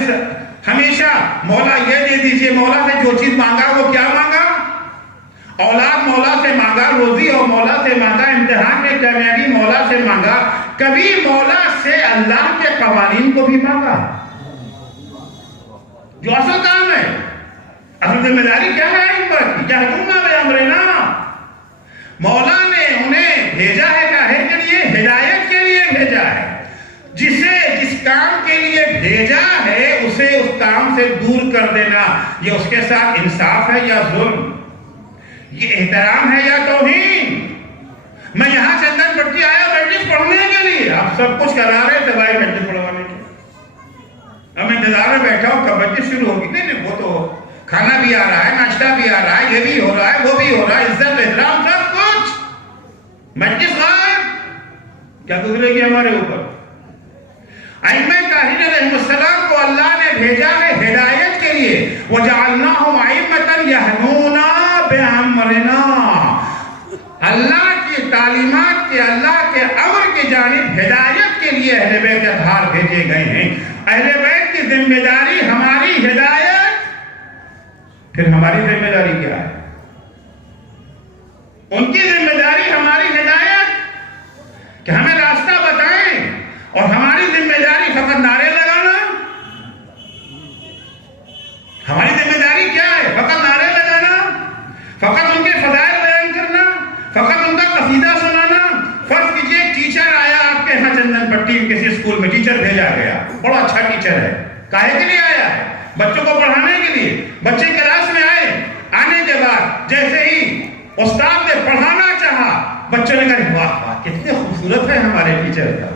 ہمیشہ مولا یہ دے دیجئے، مولا سے جو چیز مانگا وہ کیا مانگا؟ اولاد مولا سے مانگا، روزی اور مولا سے مانگا، امتحان میں کامیابی مولا سے مانگا، کبھی مولا سے اللہ کے قوانین کو بھی مانگا؟ جو اصل کام ہے، اصل ذمہ داری کیا ہے ان پر؟ یہدون بامرنا، مولا نے انہیں بھیجا ہے کاہے کے لیے؟ ہدایت کے لیے بھیجا ہے۔ جس کام کے لیے بھیجا ہے اسے اس کام سے دور کر دینا، یہ اس کے ساتھ انصاف ہے یا ظلم؟ یہ احترام ہے یا توہین؟ میں یہاں چندن پٹی آیا مجلس پڑھنے کے لیے، آپ سب کچھ کرا رہے تھے بھائی مجلس پڑھوانے کے، اب انتظار میں بیٹھا ہوں کب مجلس شروع ہوگی. نہیں وہ تو کھانا بھی آ رہا ہے، ناشتہ بھی آ رہا ہے، یہ بھی ہو رہا ہے، وہ بھی ہو رہا ہے، عزت احترام سب کچھ، مجلس غائب. کیا گزرے گی ہمارے اوپر؟ ائمہ طاہرین علیہ السلام کو اللہ نے بھیجا ہے ہدایت کے لیے. وَجَعَلْنَاهُمْ أَئِمَّةً يَهْدُونَ بِأَمْرِنَا، اللہ کی تعلیمات کے، اللہ کے امر کی جانب ہدایت کے لیے اہل بیت اطہار بھیجے گئے ہیں. اہل بیت کی ذمہ داری ہماری ہدایت، پھر ہماری ذمہ داری کیا ہے؟ ان کی ذمہ داری ہماری ہدایت کہ ہمیں راستہ بتائیں، اور ہماری ذمہ داری فقط نعرے لگانا. ہماری ذمہ داری کیا ہے؟ فقط نعرے لگانا، فقط ان کے فضائل بیان کرنا، فقط ان کا قصیدہ سنانا. فرض کیجئے ایک ٹیچر آیا آپ کے یہاں چندن پٹی کسی اسکول میں، ٹیچر بھیجا گیا، بڑا اچھا ٹیچر ہے، کاہے کے لیے آیا ہے؟ بچوں کو پڑھانے کے لیے. بچے کلاس میں آئے، آنے کے بعد جیسے ہی استاد نے پڑھانا چاہا، بچوں نے کہا واہ واہ کتنے خوبصورت ہے ہمارے ٹیچر کا.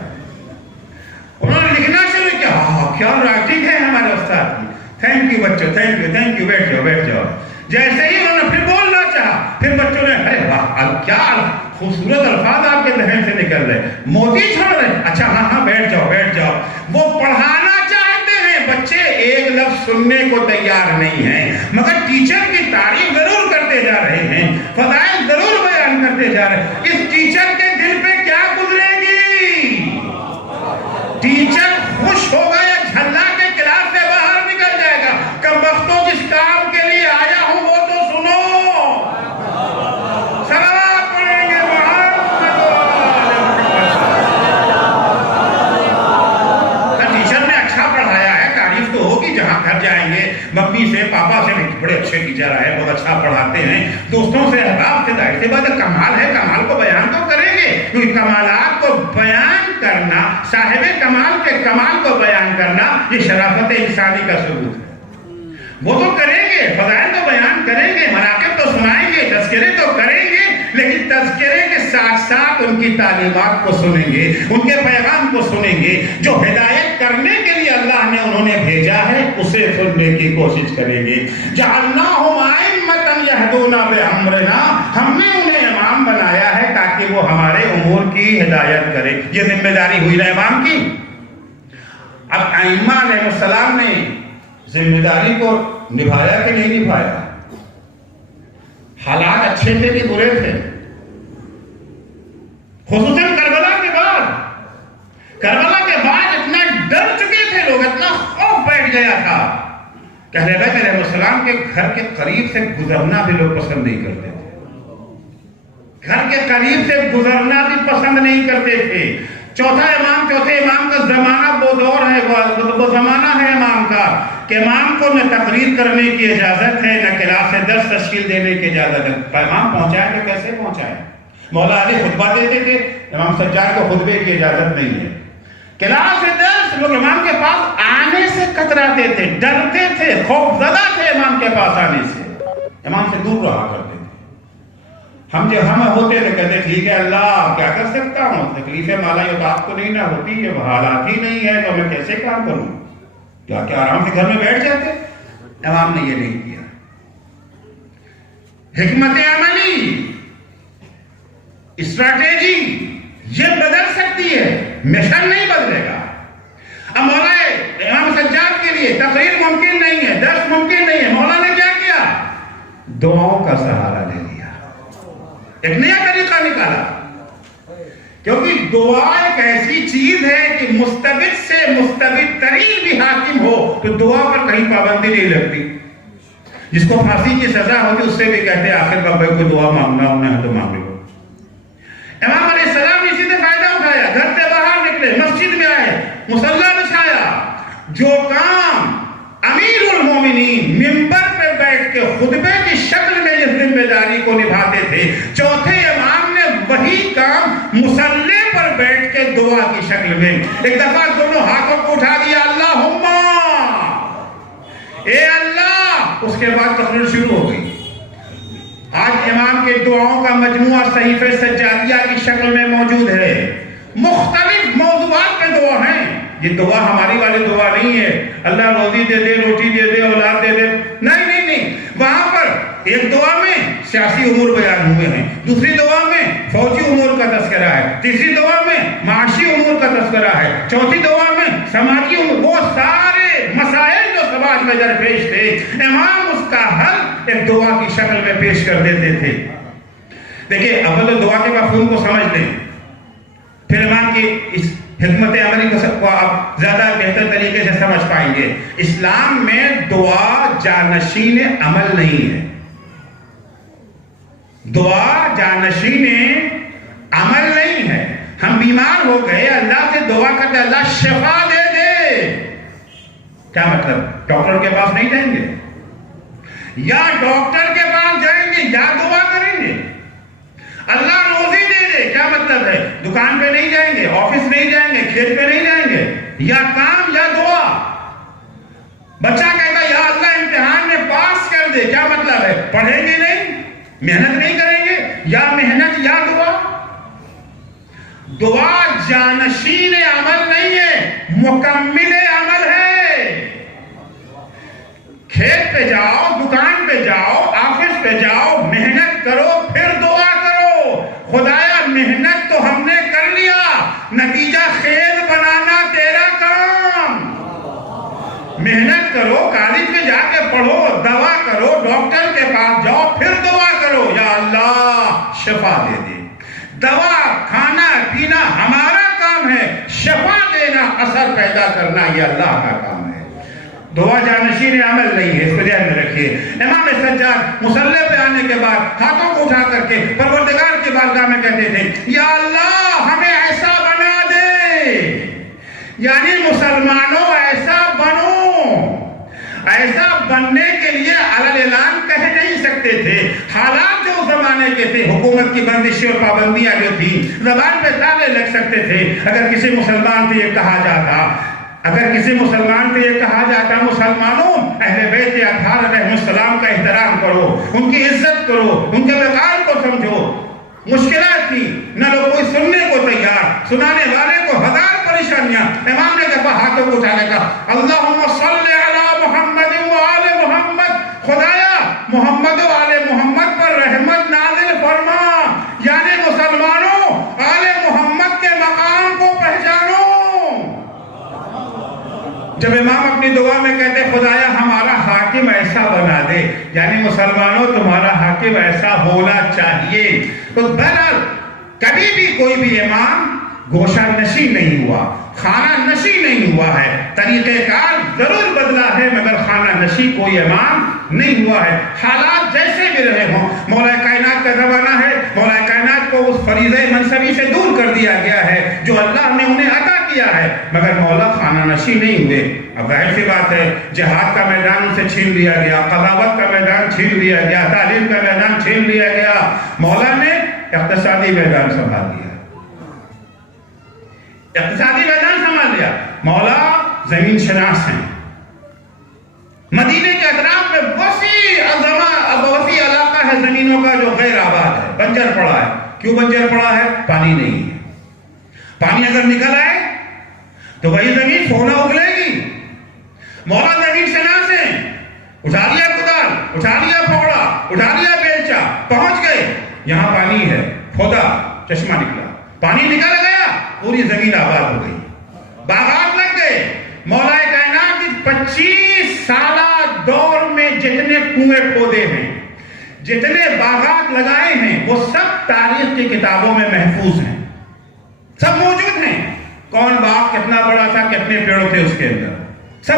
انہوں نے لکھنا شروع کیا، کیا رائٹنگ ہے ہمارے استاد کی، تھینک یو بچوں، تھینک یو تھینک یو، بیٹھ جاؤ بیٹھ جاؤ. جیسے ہی انہوں نے پھر بولنا چاہا، پھر بچوں نے ارے واہ کیا خوبصورت الفاظ آپ کے ذہن سے نکل رہے، موتی چھوڑ رہے، اچھا ہاں ہاں بیٹھ جاؤ بیٹھ جاؤ. وہ پڑھانا چاہتے ہیں، بچے ایک لفظ سننے کو تیار نہیں ہیں، مگر ٹیچر کی تعریف ضرور کرتے جا رہے ہیں، فضائل ضرور بیان کرتے جا رہے ہیں. اس ٹیچر کے دل پہ کیا گزرے گی؟ ٹیچر خوش ہوگا یا جھلا کے کلاس سے باہر نکل جائے گا؟ کم وقتوں جس کام کے لیے آیا ہوں وہ تو سنو. صلوات پڑھیں گے محمد. ٹیچر نے اچھا پڑھایا ہے، تعریف تو ہوگی، جہاں گھر جائیں گے ممی سے پاپا سے بڑے اچھے ٹیچر آئے، بہت اچھا پڑھاتے ہیں، دوستوں سے احباب سے، ظاہر سی بات ہے کمال ہے، کمال کو بیان تو کریں گے، کیونکہ کمالات کو بیان کرنا، صاحب کمال کے کمال کو بیان کرنا، یہ شرافت انسانی کا ثبوت ہے. وہ تو کریں گے، فضائل تو بیان کریں گے، مناقب تو سنائیں گے، تذکرے تو کریں گے، لیکن تذکرے کے ساتھ ساتھ ان کی تعلیمات کو سنیں گے، ان کے پیغام کو سنیں گے. جو ہدایت کرنے کے لیے اللہ نے انہوں نے بھیجا ہے اسے سننے کی کوشش کریں گے. جعلناہم ائمۃ یہدون بامرنا، ہم نے انہیں امام بنایا ہے تاکہ وہ ہمارے امور کی ہدایت کرے. یہ ذمہ داری ہوئی نا امام کی. اب ائمہ علیہ السلام نے ذمہ داری کو نبھایا کہ نہیں نبھایا؟ حالات اچھے تھے کہ برے تھے؟ خصوصاً کربلا کے بعد اتنا ڈر چکے تھے لوگ، اتنا خوف بیٹھ گیا تھا کہ اہل بیت علیہ السلام کے گھر کے قریب سے گزرنا بھی لوگ پسند نہیں کرتے تھے. گھر کے قریب سے گزرنا بھی پسند نہیں کرتے تھے. چوتھے امام کا زمانہ وہ دور ہے، وہ زمانہ ہے امام کا کہ امام کو نہ تقریر کرنے کی اجازت ہے، نہ کلاس سے درس تشکیل دینے کی اجازت ہے. پیغام پہنچائے تو کیسے پہنچائے؟ مولا علی خطبہ دیتے تھے، امام سجاد کو خطبے کی اجازت نہیں ہے. کلاس سے درس لوگ امام کے پاس آنے سے کتراتے تھے، ڈرتے تھے، خوف زدہ تھے امام کے پاس آنے سے، امام سے دور رہا کرتے تھے. ہم ہوتے تو کہتے ٹھیک ہے اللہ کیا کر سکتا ہوں، تکلیفیں مالا یہ تو آپ کو نہیں نہ ہوتی، یہ حالات ہی نہیں ہے تو میں کیسے کام کروں، کیا آرام سے گھر میں بیٹھ جاتے. امام نے یہ نہیں کیا. حکمت عملی، اسٹریٹجی یہ بدل سکتی ہے، مشن نہیں بدلے گا. اب مولا امام سجاد کے لیے تقریر ممکن نہیں ہے، درس ممکن نہیں ہے، مولا نے کیا کیا؟ دعاؤں کا سہارا لے لیا، ایک نیا طریقہ نکالا. کیونکہ دعا ایک ایسی چیز ہے کہ مستبد سے مستبد ترین بھی حاکم ہو تو دعا پر کہیں پابندی نہیں لگتی. جس کو پھانسی کی سزا ہوتی اس سے بھی کہتے ہیں آخر بابا کو دعا مانگنا ہے تو مانگ لو. امام علیہ السلام نے اسی سے فائدہ اٹھایا، گھر سے باہر نکلے، مسجد میں آئے، مصلی بچھایا. جو کام امیر المومنین ممبر پہ بیٹھ کے خطبے کی شکل میں اس ذمہ داری کو نبھاتے تھے، چوتھے امام نے وہی کام مصلی پر بیٹھ کے دعا کی شکل میں ایک دفعہ دونوں ہاتھوں کو اٹھا دیا، اللہم اے اللہ. اس کے بعد تقریر شروع ہو گئی. آج امام کے دعاؤں کا مجموعہ صحیفہ سجادیہ کی شکل میں موجود ہے، مختلف موضوعات پہ دعا ہیں۔ یہ دعا ہماری والی دعا نہیں ہے اللہ روزی دے دے، روٹی دے دے، اولاد دے دے، نہیں نہیں نہیں۔ وہاں پر ایک دعا میں سیاسی امور بیان ہوئے ہیں، دوسری دعا میں فوجی امور کا تذکرہ ہے، تیسری دعا میں معاشی امور کا تذکرہ ہے، چوتھی دعا میں سماجی امور، وہ سارے مسائل جو سماج میں درپیش تھے امام اس کا حل ایک دعا کی شکل میں پیش کر دیتے تھے۔ دیکھیں اول تو دعا کے مفہوم کو سمجھ لیں، پھر امام کی اس حکمت عملی کو آپ زیادہ بہتر طریقے سے سمجھ پائیں گے۔ اسلام میں دعا جانشین عمل نہیں ہے، دعا جانشین عمل نہیں ہے۔ ہم بیمار ہو گئے، اللہ سے دعا کرتے اللہ شفا دے دے، کیا مطلب؟ ڈاکٹر کے پاس نہیں جائیں گے، یا ڈاکٹر کے پاس جائیں گے یا دعا کریں گے؟ اللہ روزی دے دے، کیا مطلب ہے؟ دکان پہ نہیں جائیں گے، آفس نہیں جائیں گے، کھیت پہ نہیں جائیں گے، یا کام یا دعا۔ بچہ کہتا ہے یا اللہ امتحان میں پاس کر دے، کیا مطلب ہے؟ پڑھیں گے نہیں، محنت نہیں کریں گے، یا محنت یا دعا۔ دعا جانشین عمل نہیں ہے، مکمل عمل ہے۔ کھیت پہ جاؤ، دکان پہ جاؤ، آفس پہ جاؤ، محنت کرو پھر دعا کرو۔ خدایا محنت تو ہم نے کر لیا، نتیجہ خیر بنانا تیرا کام۔ محنت کرو، کالج میں جا کے پڑھو، دوا کرو، ڈاکٹر کے پاس جاؤ، پھر دعا کرو یا اللہ شفا دے دے۔ دوا کھانا پینا ہمارا کام ہے، شفا دینا، اثر پیدا کرنا یہ اللہ کا کام ہے۔ دعا جانشین عمل نہیں ہے، اس کو ذہن میں رکھیے۔ امام سجاد مصلی پہ آنے کے بعد ہاتھوں کو اٹھا کر کے پروردگار کی بارگاہ میں کہتے تھے یا اللہ ہمیں ایسا بنا دے، یعنی مسلمانوں ایسا بنو۔ ایسا بننے کے لیے علی اعلان کہہ نہیں سکتے تھے، حالات جو اس زمانے کے تھے، حکومت کی بندشیں اور پابندیاں جو تھیں، زبان پہ تالے لگ سکتے تھے۔ اگر کسی مسلمان سے یہ کہا جاتا، مسلمانوں اہل بیت اطہار علیہ السلام کا احترام کرو، ان کی عزت کرو، ان کے وقار کو سمجھو، مشکلات تھی، نہ لوگ کوئی سننے کو تیار، سنانے والے کو ہزار پریشانیاں۔ امام نے کہا ہاتھوں کو اٹھا کے کہا اللہم صلی علی محمد و آل محمد، خدایا محمد و آل محمد پر رحمت نازل فرما، یعنی مسلمانوں آل محمد کے مقام کو پہچانو۔ جب امام اپنی دعا میں کہتے خدایا ہمارا حاکم ایسا بنا دے، یعنی مسلمانوں تمہارا حاکم ایسا ہونا چاہیے۔ تو بہرحال کبھی بھی کوئی بھی امام گوشہ نشین نہیں ہوا، خانہ نشین نہیں ہوا ہے، طریقہ کار ضرور بدلا ہے مگر خانہ نشین کوئی امام نہیں ہوا ہے۔ حالات جیسے بھی رہے ہوں، مولا کائنات کا زمانہ ہے، مولا کائنات کو اس فریضہ منصبی سے دور کر دیا گیا ہے جو اللہ نے انہیں عطا کیا ہے، مگر مولا خانہ نشین نہیں ہوئے۔ اب ظاہر سی بات ہے جہاد کا میدان ان سے چھین لیا گیا، قضاوت کا میدان چھین لیا گیا، تعلیم کا میدان چھین لیا گیا، مولا نے اقتصادی میدان سنبھال لیا، اقتصادی میدان سنبھال لیا۔ مولا زمین شناس ہیں، مدینے کے اطراف میں وسیع علاقہ ہے زمینوں کا جو غیر آباد ہے، بنجر پڑا ہے۔ کیوں بنجر پڑا ہے؟ پانی نہیں ہے۔ پانی اگر نکل آئے تو وہی زمین سونا اگلے گی۔ مولا زمین شناس ہیں، اٹھا لیا کدال، اٹھا لیا پھوڑا، اٹھا لیا بیلچا، پہنچ گئے، یہاں پانی ہے، کھودا، چشمہ نکلا، پانی نکل گیا، پوری زمین آباد ہو گئی، باغات لگ گئے۔ مولا کائنات اس 25 سالہ دور میں جتنے کنویں کھودے ہیں، جتنے باغات لگائے ہیں، وہ سب تاریخ کی کتابوں میں محفوظ ہیں، سب موجود ہیں۔ کون باغ کتنا بڑا تھا، کتنے پیڑوں تھے اس کے اندر، سب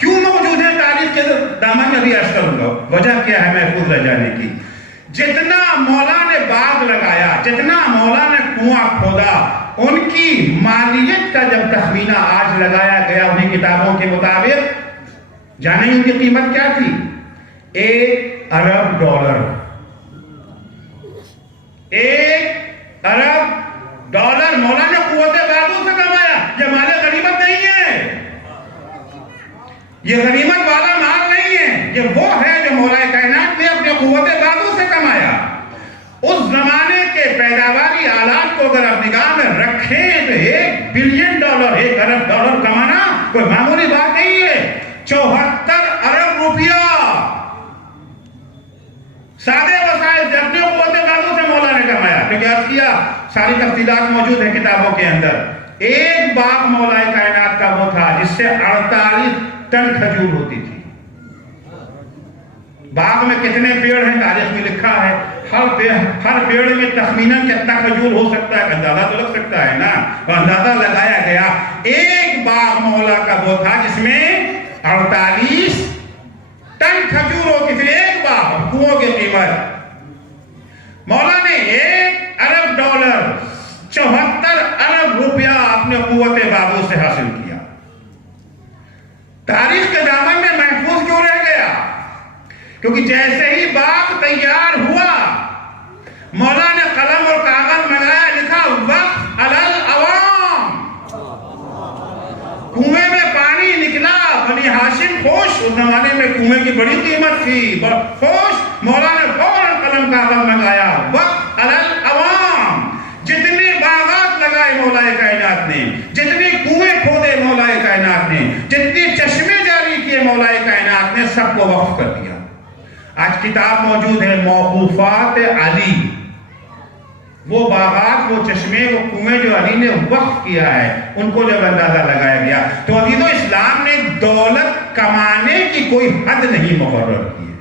کیوں موجود ہیں تاریخ کے دامن میں بھی عرض کروں گا۔ وجہ کیا ہے محفوظ رہ جانے کی؟ جتنا مولا نے باغ لگایا، جتنا مولا نے کنواں کھودا، ان کی مالیت کا جب تخمینہ آج لگایا گیا انہیں کتابوں کے مطابق، جانیں ان کی قیمت کیا تھی؟ 1 ارب ڈالر۔ 1 ارب ڈالر مولا نے قوت بازو سے کمایا۔ یہ مال غنیمت نہیں ہے، یہ غنیمت والا مال نہیں ہے، یہ وہ ہے جو مولا کائنات نے اپنے قوت بازو سے کمایا۔ پیداواری آلات کو اگر آپ نگاہ میں رکھیں تو $1 بلین، $1 ارب کمانا کوئی معمولی بات نہیں ہے۔ 74 ارب روپیہ سادے وسائل سے اپنے قوت بازو سے مولا نے کمایا، کیونکہ عرض کیا ساری تفصیلات موجود ہیں کتابوں کے اندر۔ ایک باغ مولا کائنات کا وہ تھا جس سے 48 ٹن کھجور ہوتی تھی۔ باغ میں کتنے پیڑ ہیں تاریخ میں لکھا ہے، ہر پیڑ میں تخمیناً کتنا کھجور ہو سکتا ہے، اندازہ تو لگ سکتا ہے نا، تو اندازہ لگایا گیا۔ ایک باغ مولا کا وہ تھا جس میں 48 ٹن کھجور ہوتی تھی، ایک باغ۔ کنووں کی قیمت مولا نے $1 ارب، 74 ارب روپیہ اپنے قوت بازو سے حاصل کیا۔ تاریخ کے دامن میں محفوظ کیوں رہ گیا؟ کیونکہ جیسے ہی باغ تیار ہوا مولا نے قلم اور کاغذ منگایا، لکھا وقف علی العوام۔ کنویں میں پانی نکلا، بنی ہاشم خوش، اس زمانے میں کنویں کی بڑی قیمت تھی، خوش۔ مولا نے فوراً قلم کاغذ منگایا، وقف علی العوام۔ جتنے باغات لگائے مولا کائنات نے، جتنے کنویں کھودے مولا کائنات نے، جتنے چشمے جاری کیے مولا کائنات نے، سب کو وقف کر دیا۔ آج کتاب موجود ہے موقوفات علی، وہ باغات، وہ چشمے، وہ کنویں جو علی نے وقف کیا ہے، ان کو جب اندازہ لگایا گیا تو عزیزو اسلام نے دولت کمانے کی کوئی حد نہیں مقرر کی ہے۔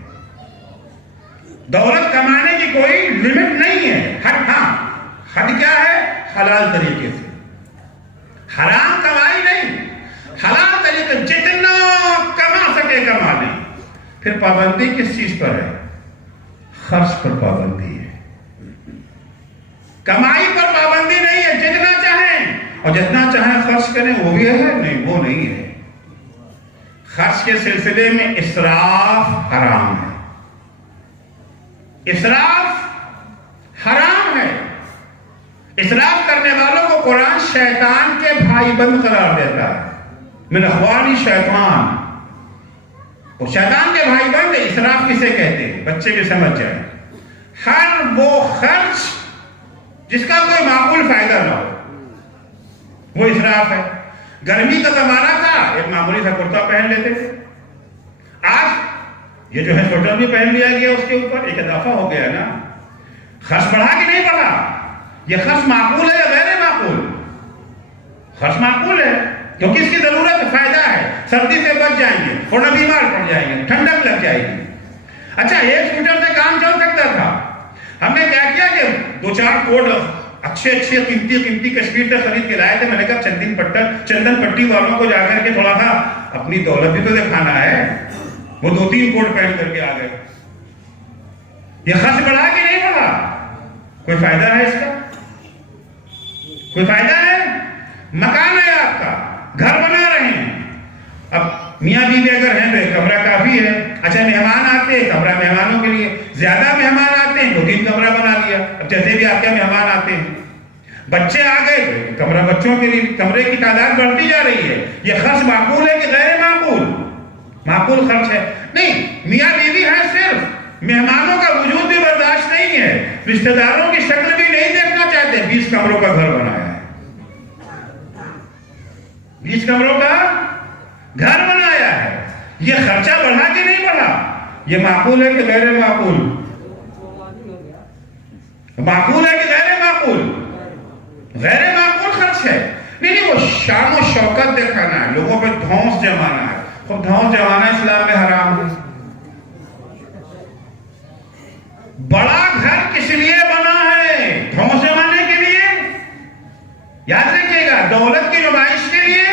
دولت کمانے کی کوئی لمٹ نہیں ہے، حد۔ ہاں، حد کیا ہے؟ حلال طریقے سے، حرام کمائی نہیں، حلال طریقے، جتنا کما سکے کما لیں۔ پھر پابندی کس چیز پر ہے؟ خرچ پر پابندی ہے، کمائی پر پابندی نہیں ہے۔ جتنا چاہیں اور جتنا چاہیں خرچ کریں، وہ بھی ہے نہیں، وہ نہیں ہے۔ خرچ کے سلسلے میں اسراف حرام ہے، اسراف حرام ہے۔ اسراف کرنے والوں کو قرآن شیطان کے بھائی بند قرار دیتا ہے، من اخوان شیطان۔ وہ شیطان کے بھائی بند۔ اسراف کسے کہتے ہیں؟ بچے بھی سمجھ جائیں، ہر وہ خرچ جس کا کوئی معقول فائدہ نہ ہو، وہ اسراف ہے۔ گرمی کا زمانہ تھا، ایک معمولی سا کرتا پہن لیتے تھے، آج یہ جو ہے سویٹر بھی پہن لیا گیا، اس کے اوپر ایک اضافہ ہو گیا نا۔ خرچ بڑھا کہ نہیں بڑھا؟ یہ خرچ معقول ہے یا غیر معقول؟ خرچ معقول ہے، کیونکہ اس کی ضرورت فائدہ ہے، سردی سے بچ جائیں گے، ورنہ بیمار پڑ جائیں گے، ٹھنڈک لگ جائے گی۔ اچھا، ایک سویٹر سے کام چل سکتا تھا، ہم نے کیا کیا کہ 2-4 کوٹ اچھے قیمتی کشمیر سے خرید کے لائے تھے۔ میں نے کہا چندن پٹی والوں کو جا کر کے تھوڑا سا اپنی دولت بھی تو دکھانا ہے، وہ 2-3 کوٹ پہن کر کے آ گئے۔ یہ خرچ بڑھا کہ نہیں بڑھا؟ کوئی فائدہ ہے اس کا؟ کوئی فائدہ ہے؟ مکان ہے آپ کا، گھر بنا رہے ہیں، اب میاں بیوی اگر ہیں تو ایک کمرہ کافی ہے۔ اچھا، مہمان آتے ہیں، کمرہ مہمانوں کے لیے، زیادہ مہمان آتے ہیں 2-3 کمرہ بنا لیا۔ اب جیسے بھی آپ کے مہمان آتے ہیں، بچے آ گئے تو کمرہ بچوں کے لیے، کمرے کی تعداد بڑھتی جا رہی ہے۔ یہ خرچ معقول ہے کہ غیر معقول؟ معقول خرچ ہے۔ نہیں، میاں بیوی ہے صرف، مہمانوں کا وجود بھی برداشت نہیں ہے، رشتہ داروں کی شکل بھی نہیں دیکھنا چاہتے، 20 کمروں کا گھر بنایا ہے، 20 کمروں کا گھر بنایا ہے۔ یہ خرچہ بڑھا کہ نہیں بڑھا؟ یہ معقول ہے کہ غیر معقول؟ معقول ہے کہ غیر معقول؟ غیر معقول خرچ ہے۔ نہیں، وہ شان و شوکت دکھانا ہے، لوگوں پہ دھونس جمانا ہے۔ خود دھونس جمانا اسلام میں حرام ہے۔ بڑا گھر کس لیے بنا ہے؟ دھونس جمانے کے لیے؟ یاد رکھیے گا، دولت کی نمائش کے لیے؟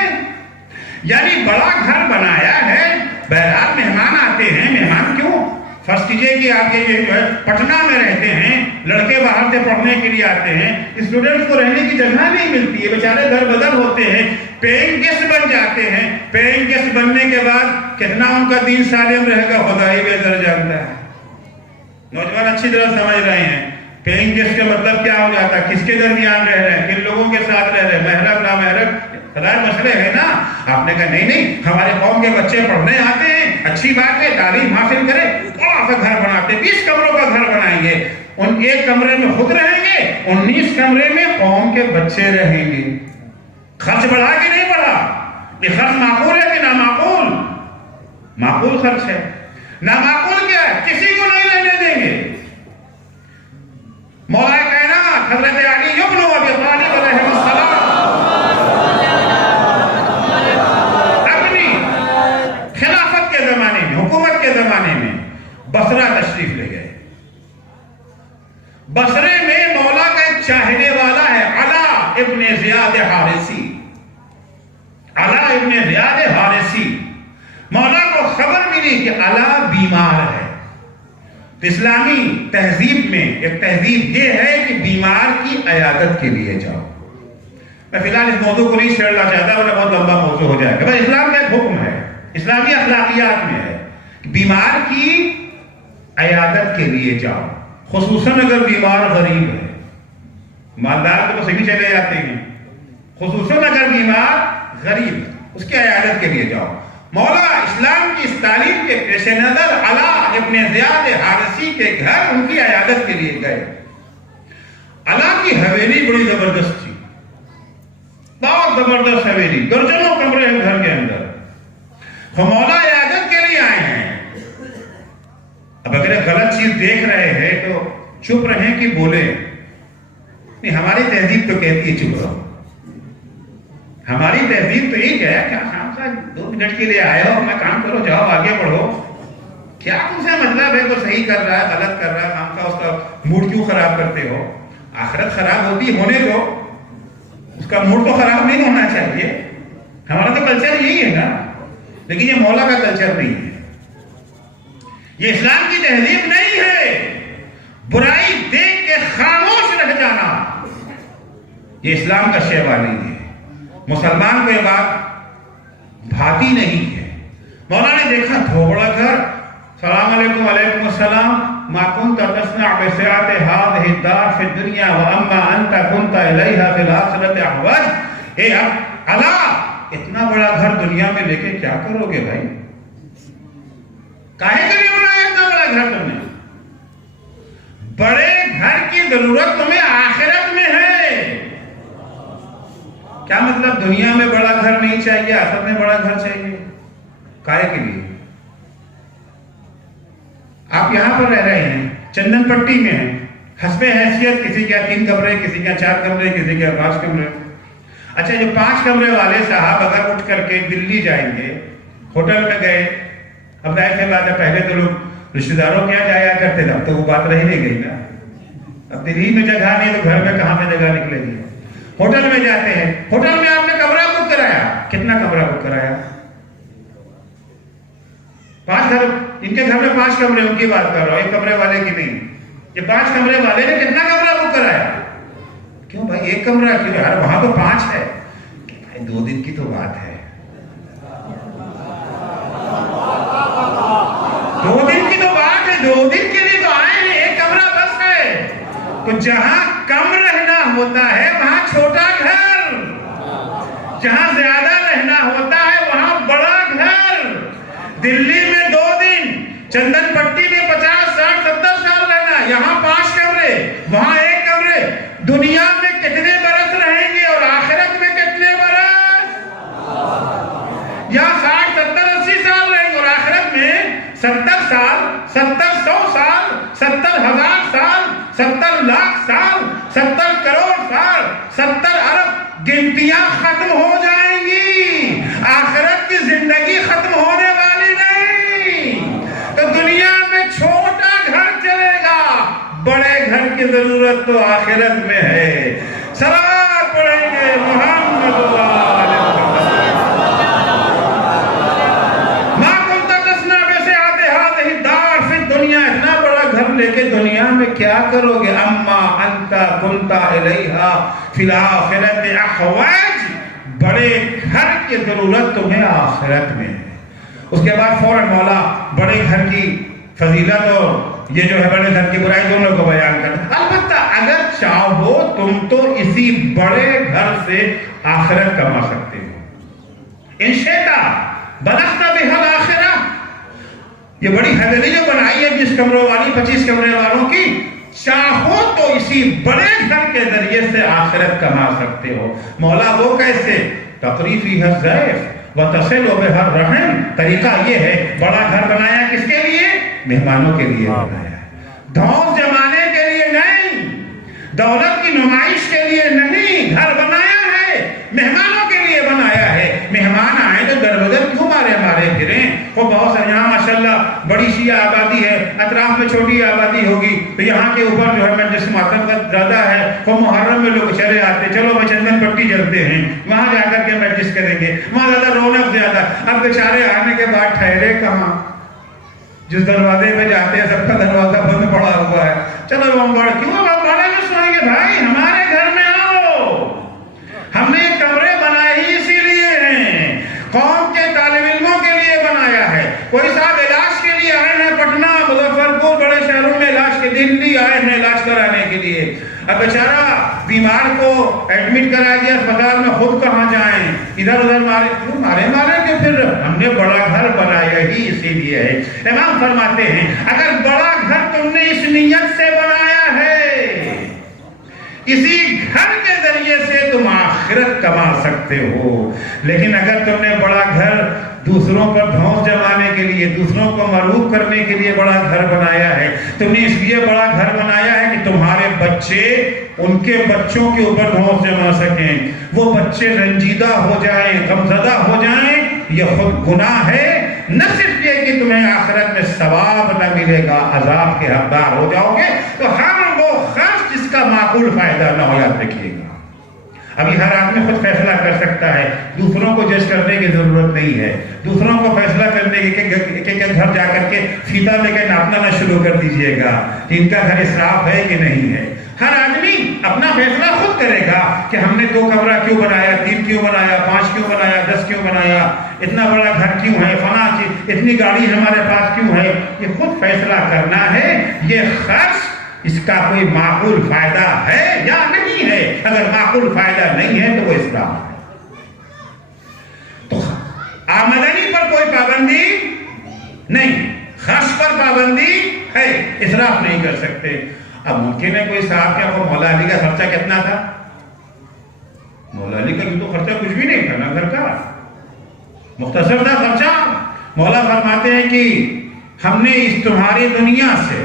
یعنی بڑا گھر بنایا ہے، بہرحال مہمان آتے ہیں، مہمان کیوں؟ فرض کیجئے کہ آپ کے جو ہے پٹنہ میں رہتے ہیں، لڑکے باہر سے پڑھنے کے لیے آتے ہیں، اسٹوڈنٹس کو رہنے کی جگہ نہیں ملتی ہے، بیچارے در بدر ہوتے ہیں، پیئنگ گیسٹ بن جاتے ہیں۔ پیئنگ گیسٹ بننے کے بعد کتنا ان کا دین سالم رہے گا خدا ہی بہتر جانتا ہے۔ نوجوان اچھی طرح سمجھ رہے ہیں پیئنگ گیسٹ کا مطلب کیا ہو جاتا ہے، کس کے درمیان رہ رہے ہیں، کن لوگوں کے ساتھ رہ رہے ہیں، محرم نا محرم خدای مسئلے ہے نا۔ آپ نے کہا نہیں، ہمارے قوم کے بچے پڑھنے آتے ہیں، اچھی بات ہے، تعلیم حاصل کرے، بڑا بڑا سا گھر بناتے 20 کمروں کا گھر بنائیں گے، ان ایک کمرے میں خود رہیں گے، 19 کمرے میں قوم کے بچے رہیں گے. خرچ بڑھا کہ نہیں بڑھا؟ یہ خرچ معقول ہے کہ نامعقول؟ معقول خرچ ہے. نامعقول کیا ہے؟ کسی کو نہیں رہنے دیں گے. مولا کائنات حضرت علی ابن ابی طالب علیہ السلام اپنی خلافت کے زمانے میں، حکومت کے زمانے میں بصرہ تشریف لے گئے. بصرے میں مولا کا ایک چاہنے والا ہے علا ابن زیاد حارثی. علا ابن زیاد حارثی، مولا کو خبر ملی کہ علا بیمار ہے. اسلامی تہذیب میں ایک تہذیب یہ ہے کہ بیمار کی عیادت کے لیے جاؤ. میں فی الحال اس موضوع کو نہیں چھیڑنا چاہتا ورنہ بہت لمبا موضوع ہو جائے گا. بس اسلام کا ایک حکم ہے، اسلامی اخلاقیات میں ہے کہ بیمار کی عیادت کے لیے جاؤ، خصوصاً اگر بیمار غریب ہے. مالدار تو صحیح چلے جاتے ہیں، خصوصاً اگر بیمار غریب اس کی عیادت کے لیے جاؤ. مولا اسلام کی اس تعلیم کے پیش نظر علا ابن زیاد حارثی کے گھر ان کی عیادت کے لیے گئے. علا کی حویلی بڑی زبردست تھی، بہت زبردست حویلی، درجنوں کمرے ہیں گھر کے اندر. مولا عیادت کے لیے آئے ہیں. اب اگر غلط چیز دیکھ رہے ہیں تو چپ رہیں کہ بولے؟ نہیں، ہماری تہذیب تو کہتی ہے چپ رہو. ہماری تہذیب تو یہ ہے کہ 2 منٹ کے لیے آئے ہو، اپنا کام کرو، جاؤ آگے بڑھو. کیا تم سے مطلب ہے وہ صحیح کر رہا ہے غلط کر رہا ہے، کام کا اس کا موڈ کیوں خراب کرتے ہو؟ آخرت خراب ہوتی ہونے دو، اس کا موڈ تو خراب نہیں ہونا چاہیے. ہمارا تو کلچر یہی ہے نا، لیکن یہ مولا کا کلچر نہیں ہے، یہ اسلام کی تہذیب نہیں ہے. برائی دیکھ کے خاموش رہ جانا یہ اسلام کا شیوا نہیں ہے. مسلمان کو یہ بات بھاتی نہیں ہے. مولا نے دیکھا تھوڑا گھر، السلام علیکم وعلیکم السلام، ما كنت تصنع بسعة هذه الدار في الدنيا واما انت كنت اليها في الاخرة احوج. اے علا، اتنا بڑا گھر دنیا میں لے کے کیا کرو گے بھائی؟ کاہے کے لیے بنایا اتنا بڑا گھر تم نے؟ بڑے گھر کی ضرورت تمہیں آخرت میں ہے. کیا مطلب دنیا میں بڑا گھر نہیں چاہیے، آخرت میں بڑا گھر چاہیے؟ کاہے کے لیے؟ آپ یہاں پر رہ رہے ہیں، چندن پٹی میں ہیں، حسب حیثیت کسی کا 3 کمرے، کسی کا 4 کمرے، کسی کا 5 کمرے. اچھا، جو 5 کمرے والے صاحب اگر اٹھ کر کے دلی جائیں گے، ہوٹل میں گئے، اب ظاہر سی بات ہے پہلے تو لوگ رشتہ داروں کیا جایا کرتے تھے، اب تو وہ بات رہ نہیں گئی نا. اب دلی میں جگہ نہیں تو گھر میں کہاں پہ جگہ نکلے گی؟ ہوٹل میں جاتے ہیں، ہوٹل میں آپ نے کمرہ بک کرایا، کتنا کمرہ بک کرایا؟ 5 گھر، ان کے گھر میں 5 کمرے، ان کی بات کر رہا ہوں، 1 کمرے والے کی نہیں. یہ 5 کمرے والے نے کتنا کمرہ بک کرایا؟ کیوں بھائی 1 کمرہ کیوں؟ یار وہاں تو 5 ہے. بھائی 2 دن کی تو بات ہے، 2 دن کی تو بات ہے، 2 دن کے لیے تو آئے ہیں، 1 کمرہ بس ہے. تو جہاں کم رہنا ہوتا ہے وہاں چھوٹا گھر، جہاں زیادہ رہنا ہوتا ہے وہاں بڑا گھر. دلی میں 2 دن، چندن پٹی میں 50 60 70 سال رہنا، یہاں 5 کمرے، وہاں 1 کمرے. دنیا میں کتنے برس رہیں گے اور آخرت میں کتنے برس؟ یہاں 60 70 80 سال رہیں گے اور آخرت میں 70 سال، 70 100 سال، 70 ہزار سال، 70 لاکھ سال، 70 کروڑ سال، 70 ارب گنتیاں ختم ہو جائیں گی. آخرت کی زندگی ختم ہونے والی نہیں. تو دنیا میں چھوٹا گھر چلے گا، بڑے گھر کی ضرورت تو آخرت میں ہے. صلوات پڑھیں گے محمد اللہ علیہ وسلم. ما كنت تصنع بسعة هذه الدار في الدنيا، اتنا بڑا گھر لے کے دنیا میں کیا کرو گے؟ اما انت كنت اليها في الاخرة احوج، بڑے گھر کی ضرورت تمہیں آخرت میں ہے. اس کے بعد فوراً مولا بڑے گھر کی فضیلت اور یہ جو ہے بڑے گھر کی برائی دونوں کو بیان کرتا. البتہ اگر چاہو تم تو اسی بڑے گھر سے آخرت کما سکتے ہو. ان شئت بلغت بها الآخرة، یہ بڑی حویلی جو بنائی ہے 20 کمروں والی 25 کمرے والوں کی، چاہو تو اسی بڑے گھر کے ذریعے سے آخرت کما سکتے ہو۔ مولا وہ کیسے؟ تقریفی ہے ضیف وتصل بہ الرحم، طریقہ یہ ہے بڑا گھر بنایا کس کے لیے؟ مہمانوں کے لیے بنایا ہے، دھوس جمانے کے لیے نہیں، دولت کی نمائش کے لیے نہیں، گھر بنایا ہے مہمانوں کے لیے بنایا ہے۔ مہمان آئے تو در بدر کیوں مارے پھریں؟ وہ بہت سے یہاں ماشاءاللہ بڑی سی آبادی ہے، اطراف میں چھوٹی آبادی ہوگی تو یہاں کے اوپر جو ہے مجلس ماتم کا زیادہ ہے، وہ محرم میں لوگ چلے آتے، چلو وہ چندن پٹی جلتے ہیں، وہاں جا کر کے مجلس کریں گے، وہاں زیادہ رونق زیادہ۔ اب بیچارے آنے کے بعد ٹھہرے کہاں؟ جس دروازے پہ جاتے ہیں سب کا دروازہ بند پڑا ہوا ہے، چلو ہم بڑے کیوں بڑے میں سوئیں گے؟ بھائی ہمارے گھر میں آؤ، ہم نے کمرے بنائے ہی اسی لیے ہیں، قوم کے طالب علموں کے لیے بنایا ہے۔ کوئی صاحب علاج کے لیے آئے ہیں پٹنہ مظفرپور بڑے شہروں میں علاج کے، دلی آئے ہیں علاج کرانے کے لیے، اب بیچارہ بیمار کو ایڈمٹ کرا دیا اسپتال میں، خود کہاں جائیں؟ ادھر ادھر مارے کیوں مارے کہ پھر ہم نے بڑا گھر بنایا ہی اسی لیے ہے۔ امام فرماتے ہیں اگر بڑا گھر تم نے اس نیت سے بنایا ہے، اسی گھر کے ذریعے سے تم آخرت کما سکتے ہو، لیکن اگر تم نے بڑا گھر دوسروں پر دھوس جمانے کے لیے، دوسروں کو مرغوب کرنے کے لیے بڑا گھر بنایا ہے، تم نے اس لیے بڑا گھر بنایا ہے کہ تمہارے بچے ان کے بچوں کے اوپر دھوس جما سکیں، وہ بچے رنجیدہ ہو جائیں، غمزدہ ہو جائیں، یہ خود گناہ ہے، نہ صرف یہ کہ تمہیں آخرت میں ثواب نہ ملے گا، عذاب کے حقدار ہو جاؤ گے۔ تو ہم وہ خرچ جس کا معقول فائدہ نہ ہو، یاد رکھیے گا۔ ابھی ہر آدمی خود فیصلہ کر سکتا ہے، دوسروں کو جج کرنے کی ضرورت نہیں ہے، دوسروں کو فیصلہ کرنے کے گھر جا کر کے فیتا لے کے ناپنا نہ شروع کر دیجئے گا کہ ان کا گھر اسراف ہے کہ نہیں ہے۔ ہر آدمی اپنا فیصلہ خود کرے گا کہ ہم نے 2 کمرہ کیوں بنایا، 3 کیوں بنایا، 5 کیوں بنایا، 10 کیوں بنایا، اتنا بڑا گھر کیوں ہے، فلاں چیز، اتنی گاڑی ہمارے پاس کیوں ہے، یہ خود فیصلہ کرنا ہے۔ یہ خرچ اس کا کوئی معقول فائدہ ہے یا نہیں ہے؟ اگر معقول فائدہ نہیں ہے تو وہ اسراف ہے۔ تو آمدنی پر کوئی پابندی نہیں، خرچ پر پابندی ہے، اسراف نہیں کر سکتے۔ اب ممکن ہے کوئی صاحب کیا مولا علی کا خرچہ کتنا تھا؟ مولا علی کا بھی تو خرچہ کچھ بھی نہیں تھا نا، گھر کا مختصر تھا خرچہ۔ مولا فرماتے ہیں کہ ہم نے اس تمہاری دنیا سے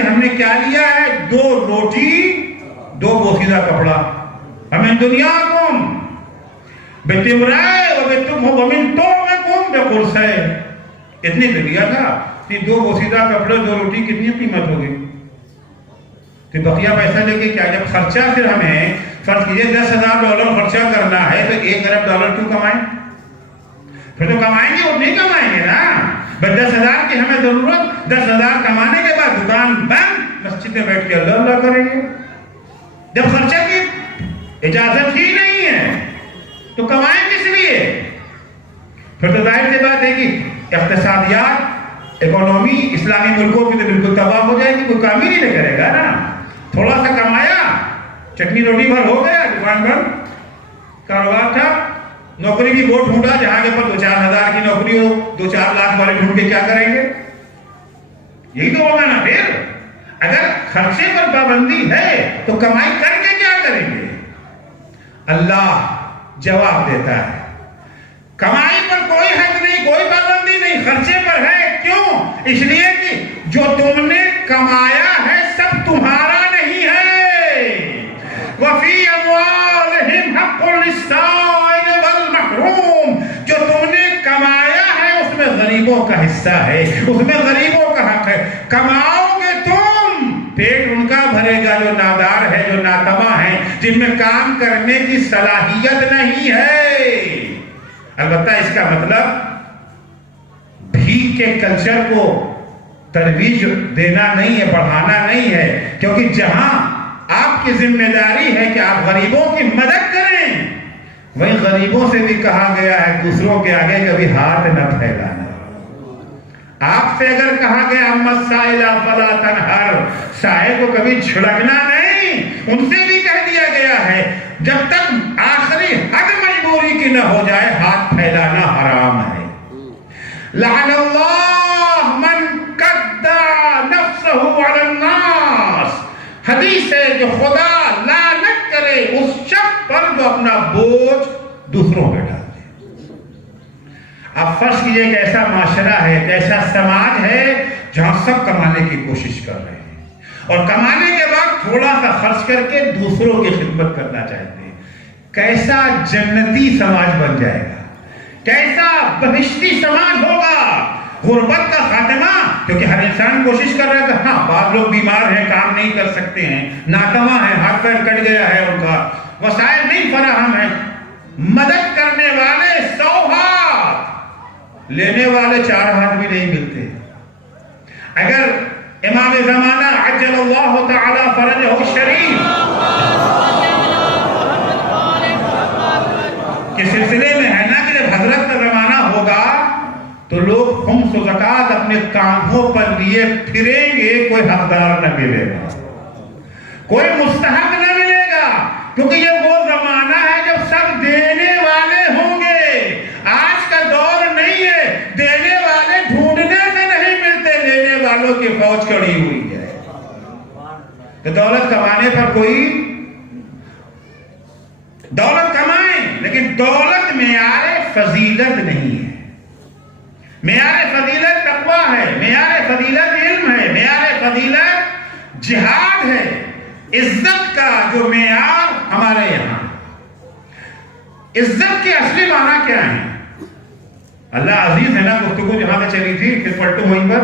ہم نے کیا لیا ہے؟ 2 روٹی 2 بوسیدہ کپڑا، ہمیں دنیا کم بتمرائے ومن تومکم بقرصے، اتنی دنیا تھا کہ 2 بوسیدہ کپڑے 2 روٹی کتنی قیمت ہوگی؟ کہ بقیہ پیسہ لے کے کیا؟ جب خرچہ پھر ہمیں فرض کیجئے $10,000 خرچہ کرنا ہے تو $1 ارب کیوں کمائیں؟ پھر تو کمائیں گے اور نہیں کمائیں گے نا، بس 10,000 کی ہمیں ضرورت، 10,000 کمانے کے بعد دکان بند، مسجد میں بیٹھ کے اللہ اللہ کریں گے۔ جب خرچہ کی اجازت ہی نہیں ہے تو کمائیں کس لیے؟ پھر تو ظاہر سی بات ہے کہ اقتصادیات، اکانومی اسلامی ملکوں کی تو بالکل تباہ ہو جائے گی، کوئی کام ہی نہیں کرے گا نا۔ تھوڑا سا کمایا، چٹنی روٹی بھر ہو گیا، دکان بند، کاروبار تھا، نوکری بھی وہ ڈھونڈا جہاں کے پر 2-4 ہزار کی نوکری ہو، 2-4 لاکھ والے ڈھونڈ کے کیا کریں گے؟ یہی تو ہوگا نا۔ پھر اگر خرچے پر پابندی ہے تو کمائی کر کے کیا کریں گے؟ اللہ جواب دیتا ہے کمائی پر کوئی حد نہیں، کوئی پابندی نہیں، خرچے پر ہے۔ کیوں؟ اس لیے کہ جو تم نے کمایا ہے سب تمہارا نہیں ہے۔ وَفِي أَمْوَالِهِمْ حَقٌّ لِلسَّائِلِ وَالْمَحْرُومِ، جو تم نے کمایا ہے اس میں غریبوں کا حصہ ہے، اس میں غریبوں کا حق ہے۔ کماؤ گے تم، پیٹ ان کا بھرے گا جو نادار ہے، جو ناتواں ہیں، جن میں کام کرنے کی صلاحیت نہیں ہے۔ البتہ اس کا مطلب بھیک کے کلچر کو ترویج دینا نہیں ہے، بڑھانا نہیں ہے، کیونکہ جہاں آپ کی ذمہ داری ہے کہ آپ غریبوں کی مدد کریں، وہی غریبوں سے بھی کہا گیا ہے دوسروں کے آگے کبھی ہاتھ نہ پھیلانا۔ آپ سے اگر کہا گیا اما السائل فلا تنہر، سائل کو کبھی جھڑکنا نہیں، ان سے بھی کہہ دیا گیا ہے جب تک آخری حد مجبوری کی نہ ہو جائے ہاتھ پھیلانا حرام ہے۔ لعن اللہ من قدع نفسہ علی الناس، حدیث ہے کہ خدا لعنت کرے اس شخص پر جو اپنا بوجھ دوسروں پہ ڈال دے۔ اب فرض کیجئے کہ ایسا معاشرہ ہے، ایک ایسا سماج ہے جہاں سب کمانے کی کوشش کر رہے ہیں اور کمانے کے بعد تھوڑا سا خرچ کر کے دوسروں کی خدمت کرنا چاہتے ہیں، کیسا جنتی سماج بن جائے گا، کیسا بہشتی سماج ہوگا۔ غربت کا خاتمہ، کیونکہ ہر انسان کوشش کر رہا ہے کہ ہاں بعض لوگ بیمار ہیں، کام نہیں کر سکتے ہیں، ناتواں ہیں، ہاتھ پیر کٹ گیا ہے، ان کا وسائل نہیں فراہم ہے، مدد کرنے والے 100 ہاتھ، لینے والے 4 ہاتھ بھی نہیں ملتے۔ اگر امام زمانہ عجل اللہ تعالی فرجہ الشریف کے سلسلے میں ہے نا کہ جب حضرت کا زمانہ ہوگا تو لوگ خمس و زکوٰۃ اپنے کاندھوں پر لیے پھریں گے، کوئی حقدار نہ ملے گا، کوئی مستحق نہ ملے گا، کیونکہ یہ وہ زمانہ ہے جب سب دینے والے ہوں گے۔ آج کا دور نہیں ہے، دینے والے ڈھونڈنے سے نہیں ملتے، لینے والوں کی فوج کھڑی ہوئی ہے۔ تو دولت کمانے پر کوئی دولت کمائیں، لیکن دولت معیار فضیلت نہیں ہے۔ معیار فضیلت تقویٰ ہے، معیار فضیلت علم ہے، معیار فضیلت جہاد ہے۔ عزت کا جو معیار ہمارے یہاں، عزت کے اصلی معنی کیا ہے؟ اللہ عزیز ہے نا، گفتگو جہاں سے چلی تھی پھر پلٹو وہیں پر،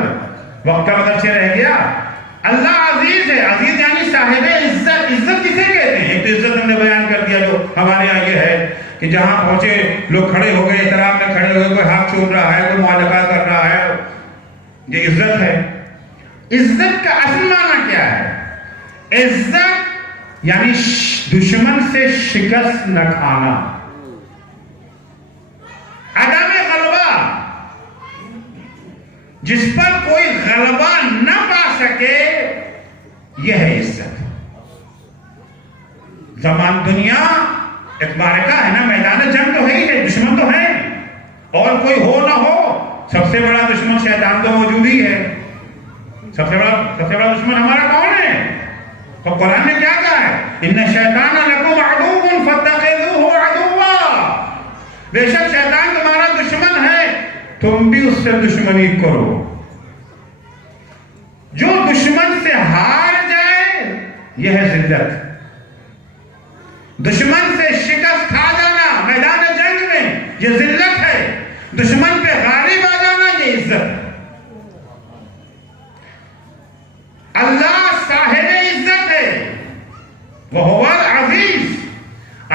وقت کا مدرسے رہ گیا۔ اللہ عزیز ہے، عزیز یعنی صاحب عزت۔ عزت کسے کہتے ہیں؟ ایک تو عزت ہم نے بیان کر دیا جو ہمارے یہاں یہ ہے کہ جہاں پہنچے لوگ کھڑے ہو گئے، احترام میں کھڑے ہوئے، کوئی ہاتھ چوم رہا ہے، کوئی معالقہ کر رہا ہے، یہ عزت ہے۔ عزت کا اصل معنی کیا ہے؟ عزت یعنی دشمن سے شکست نہ کھانا، عدم غلبہ، جس پر کوئی غلبہ نہ پا سکے، یہ ہے عزت۔ زمان دنیا ایک معرکہ ہے نا، میدان جنگ تو ہے ہی ہے، دشمن تو ہے، اور کوئی ہو نہ ہو سب سے بڑا دشمن شیطان تو موجود ہی ہے۔ سب سے بڑا دشمن ہمارا کون ہے؟ تو قرآن نے کیا کہا ہے؟ ان الشیطان لکم عدو فاتخذوہ عدوا، بے شک شیطان تمہارا دشمن ہے، تم بھی اس سے دشمنی کرو۔ جو دشمن سے ہار جائے یہ ہے ذلت۔ دشمن سے شکست کھا جانا میدان جنگ میں یہ ذلت ہے، دشمن پہ غالب آ جانا یہ عزت ہے۔ اللہ صاحب عزت ہے، وہ العزیز،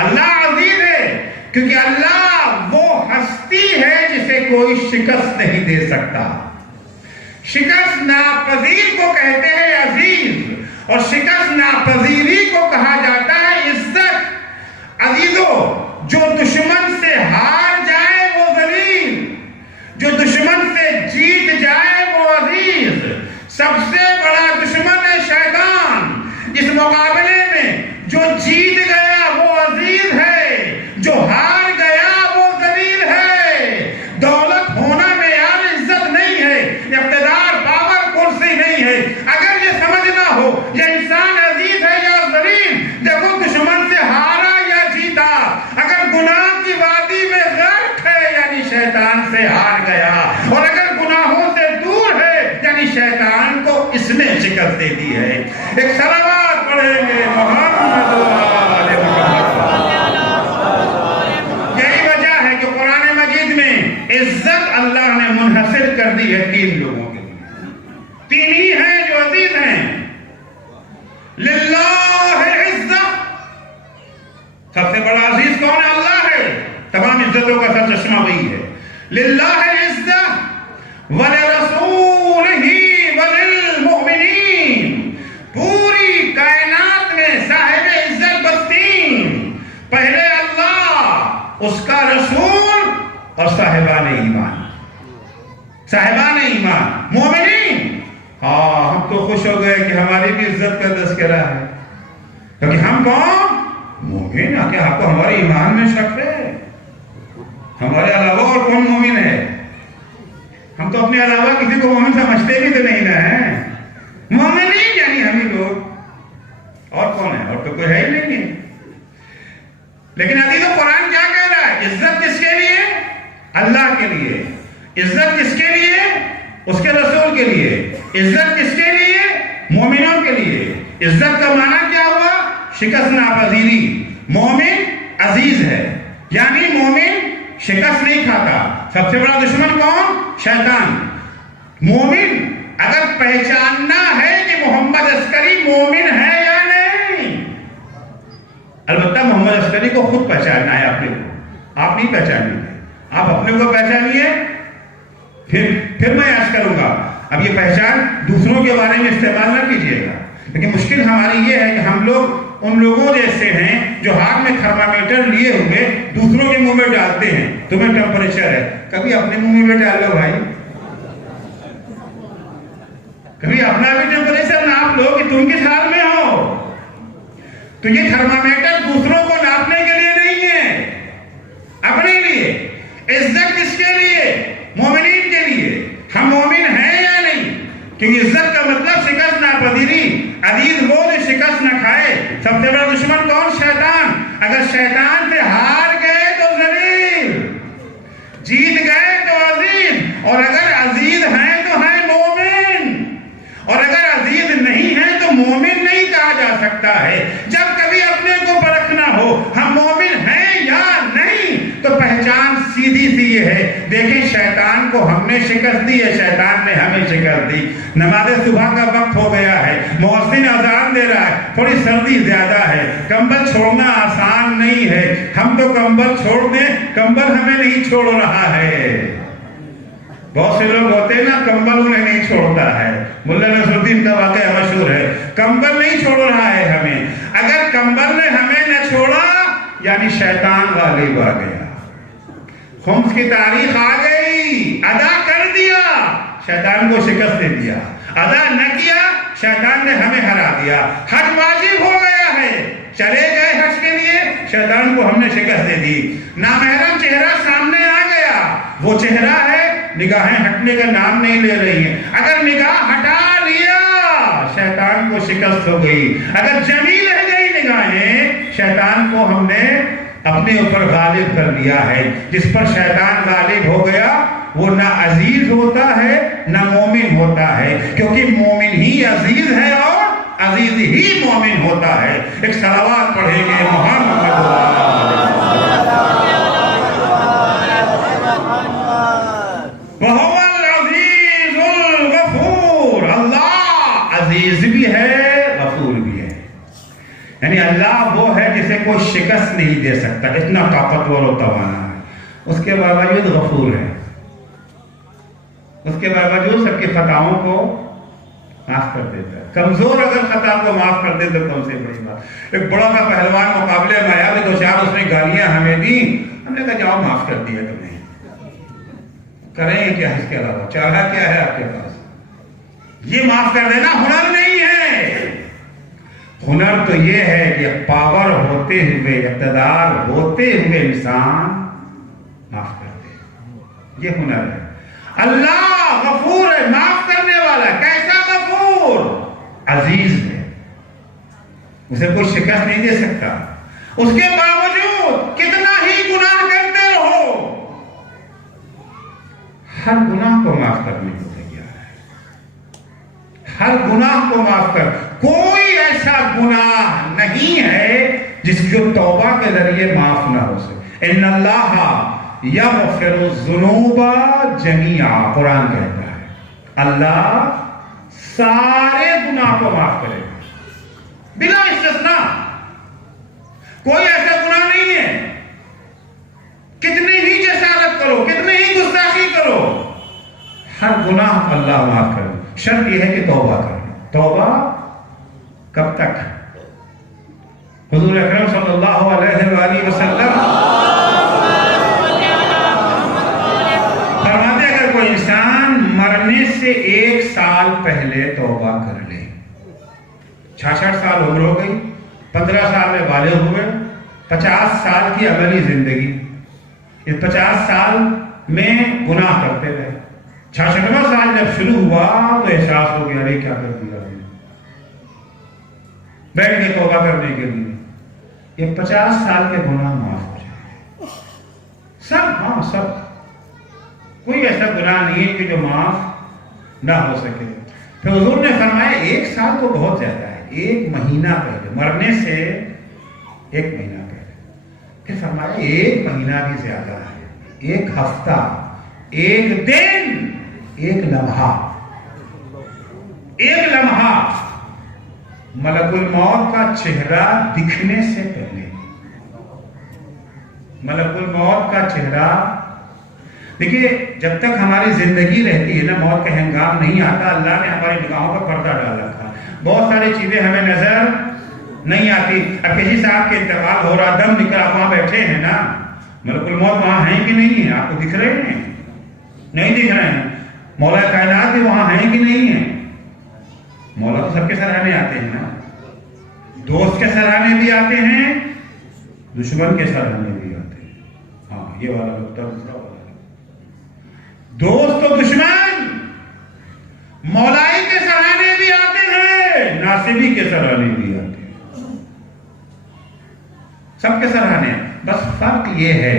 اللہ عزیز ہے، کیونکہ اللہ وہ ہستی ہے جسے کوئی شکست نہیں دے سکتا۔ شکست ناپذیر کو کہتے ہیں عزیز، اور شکست ناپذیری کو کہا جاتا ہے عزت۔ عزیزو، جو دشمن سے ہار جائے وہ ذلیل، جو دشمن سے جیت جائے وہ عزیز۔ سب سے بڑا دشمن ہے شیطان، اس مقابلے میں جو جیت گیا وہ عزیز ہے، جو ہار گیا وہ ذلیل ہے۔ دولت ہونا معیار عزت نہیں ہے، اقتدار، پاور، کرسی نہیں ہے۔ اگر یہ سمجھنا ہو یہ انسان عزیز ہے یا ذلیل، دیکھو دشمن سے ہارا یا جیتا، اگر گناہ کی وادی میں غرق ہے یعنی شیطان سے ہار گیا، اور اگر گناہوں سے دور ہے یعنی شیطان کو اس نے شکست دے دی ہے۔ ایک صلوات پڑھیں گے محمد آل محمد۔ یہی وجہ ہے کہ قرآن مجید میں عزت اللہ نے منحصر کر دی ہے 3 لوگوں کے لیے، 3 ہی ہیں جو عزیز ہیں۔ للہ عزت، سب سے بڑا عزیز کون ہے؟ اللہ ہے، تمام عزتوں کا سرچشمہ وہی ہے۔ للہ عزت ولرسولہ وللمؤمنین، پوری کائنات میں صاحب عزت بس 3، پہلے اللہ، اس کا رسول اور صاحبان ایمان۔ صاحبان ایمان مومنین، ہاں ہم تو خوش ہو گئے کہ ہماری بھی عزت کا تذکرہ ہے، کیونکہ ہم کون؟ مومن۔ آگے آپ کو ہمارے ایمان میں شک ہے؟ ہمارے علاوہ اور کون مومن ہے؟ ہم تو اپنے علاوہ کسی کو مومن سمجھتے بھی تو نہیں نا ہے. مومن نہیں یعنی ہم ہی لوگ، اور کون ہے؟ اور تو کوئی ہے ہی نہیں. لیکن عزیزو قرآن کیا کہہ رہا ہے؟ عزت کس کے لیے؟ اللہ کے لیے. عزت کس کے لیے؟ اس کے رسول کے لیے. عزت کس کے لیے؟ مومنوں کے لیے. عزت کا معنی کیا ہوا؟ شکست ناپذیری. مومن عزیز ہے، یعنی مومن شکست نہیں کھاتا. سب سے بڑا دشمن کون؟ شیطان. مومن اگر پہچاننا ہے کہ محمد عسکری مومن ہے یا نہیں، البتہ محمد عسکری کو خود پہچاننا ہے اپنے کو، آپ نہیں پہچانیں گے. آپ اپنے کو پہچانیے، پھر میں عرض کروں گا. اب یہ پہچان دوسروں کے بارے میں استعمال نہ کیجیے گا، لیکن مشکل ہماری یہ ہے کہ ہم لوگ ان لوگوں جیسے ہیں جو ہاتھ میں تھرمامیٹر لیے ہوئے دوسروں کے منہ میں ڈالتے ہیں. تمہیں ٹیمپریچر ہے، کبھی اپنے منہ میں ڈال لو بھائی، کبھی اپنا بھی ٹیمپریچر ناپ لو کہ تم کس حال میں ہو. تو یہ تھرمامیٹر دوسروں کو ناپنے کے لیے نہیں ہے، اپنے لیے. عزت کس کے لیے؟ مومنین کے لیے. ہم مومن ہیں یا نہیں؟ کیونکہ عزت کا مطلب شکست ناپذیری. عزیز وہ جو شکست نہ کھائے. سب سے بڑا دشمن کون؟ شیطان. اگر شیطان سے ہار گئے تو ذلیل، جیت گئے تو عزیز. اور اگر عزیز ہیں تو ہیں مومن، اور اگر عزیز نہیں ہیں تو مومن نہیں کہا جا سکتا ہے. جب کبھی اپنے کو پرکھنا ہو ہم مومن ہیں یا نہیں، تو پہچان سیدھی سی یہ ہے. دیکھیں شیطان کو ہم نے شکست دی ہے، شیطان نے ہمیں شکست دی. نماز صبح کا وقت ہو گیا ہے، مؤذن اذان دے رہا ہے، تھوڑی سردی زیادہ ہے، کمبل چھوڑنا آسان نہیں ہے. ہم تو کمبل چھوڑ دیں، کمبل ہمیں نہیں چھوڑ رہا ہے. بہت سے لوگ ہوتے ہیں نا کمبل انہیں نہیں چھوڑتا ہے. ملا نصر الدین کا واقعہ مشہور ہے. کمبل نہیں چھوڑ رہا ہے ہمیں. اگر کمبل نے ہمیں نہ چھوڑا یعنی شیطان غالب آ گیا. خمس کی تاریخ آ گئی، ادا کر دیا، شیطان کو شکست دے دیا. ادا نہ کیا، شیطان نے ہمیں ہرا دیا. حج واجب ہو گیا ہے، چلے گئے حج کے لیے، شیطان کو ہم نے شکست دے دی. نامحرم چہرہ سامنے آ گیا، وہ چہرہ ہے، نگاہیں ہٹنے کا نام نہیں لے رہی ہیں. اگر نگاہ ہٹا لیا شیطان کو شکست ہو گئی. اگر جمی رہ گئی نگاہیں، شیطان کو ہم نے اپنے اوپر غالب کر لیا ہے. جس پر شیطان غالب ہو گیا وہ نہ عزیز ہوتا ہے نہ مومن ہوتا ہے، کیونکہ مومن ہی عزیز ہے اور عزیز ہی مومن ہوتا ہے. ایک صلوات پڑھیں گے محمد وَهُوَ الْعَزِيزُ الْغَفُورُ. اللہ عزیز بھی ہے، غفور بھی ہے. یعنی اللہ وہ ہے جسے کوئی شکست نہیں دے سکتا، اتنا طاقتور و توانا ہے. اس کے باوجود غفور ہے، اس کے باوجود سب کی خطاؤں کو معاف کر دیتا ہے. کمزور اگر خطا کو معاف کر دے تو کم سے بڑی بات. ایک بڑا سا پہلوان مقابلے میں آیا، دو چار اس نے گالیاں ہمیں دی، ہم نے کہا جاؤ معاف کر دیا تمہیں، کریں کیا اس کے علاوہ، چارہ کیا ہے آپ کے پاس؟ یہ معاف کر دینا ہنر نہیں ہے. ہنر تو یہ ہے کہ پاور ہوتے ہوئے، اقتدار ہوتے ہوئے انسان معاف کر دے، یہ ہنر ہے. اللہ غفور ہے، معاف کرنے والا. کیسا غفور؟ عزیز ہے، اسے کوئی شکست نہیں دے سکتا. اس کے باوجود کتنا ہی گناہ کرتے رہو، ہر گناہ کو معاف کرنے کو تیار ہے. ہر گناہ کو معاف کر. کوئی ایسا گناہ نہیں ہے جس کو توبہ کے ذریعے معاف نہ ہو سکے. ان اللہ یغفر الذنوب جمیعا، قرآن کہتا ہے اللہ سارے گناہ کو معاف کرے گا بلا استثناء. کوئی ایسا گناہ نہیں ہے، کتنی ہی جسارت کرو، کتنی ہی گستاخی کرو، ہر گناہ اللہ معاف کرے. شرط یہ ہے کہ توبہ کریں. توبہ کب تک؟ حضور اکرم صلی اللہ علیہ وآلہ وسلم فرماتے ہیں اگر کوئی انسان مرنے سے 1 سال پہلے توبہ کر لے، 66 سال عمر ہو گئی، 15 سال میں بالغ ہوئے، 50 سال کی عملی زندگی، اس 50 سال میں گناہ کرتے رہے، 66واں سال جب شروع ہوا تو احساس ہو گیا ارے کیا کر دیا بیٹھ کے توبہ کرنے کے لیے یہ 50 سال کے گناہ معاف ہو جائے سب. ہاں سب, کوئی ایسا گناہ نہیں ہے کہ جو معاف نہ ہو سکے. پھر حضور نے فرمایا 1 سال تو بہت زیادہ ہے, 1 مہینہ پہلے مرنے سے 1 مہینہ پہلے. پھر فرمایا 1 مہینہ بھی زیادہ ہے, 1 ہفتہ, 1 دن, 1 لمحہ, 1 لمحہ ملک الموت کا چہرہ دکھنے سے پہلے. ملک الموت کا چہرہ دیکھیے, جب تک ہماری زندگی رہتی ہے نا, موت کا ہنگام نہیں آتا, اللہ نے ہماری نگاہوں پر پردہ ڈال رکھا. بہت ساری چیزیں ہمیں نظر نہیں آتی. اب کسی صاحب کے انتقال ہو رہا, دم نکلا, آپ وہاں بیٹھے ہیں نا, ملک الموت وہاں ہیں کہ نہیں ہیں؟ آپ کو دکھ رہے ہیں؟ نہیں دکھ رہے ہیں. مولا کائنات بھی وہاں ہیں کہ نہیں ہیں؟ مولا تو سب کے سراہنے آتے ہیں نا, دوست کے سراہنے بھی آتے ہیں, دشمن کے سراہنے بھی آتے ہیں. ہاں یہ والا نقطہ دوسرا والا, دوست و دشمن مولائی کے سراہنے بھی آتے ہیں, ناصبی کے سراہنے بھی آتے ہیں, سب کے سراہنے. بس فرق یہ ہے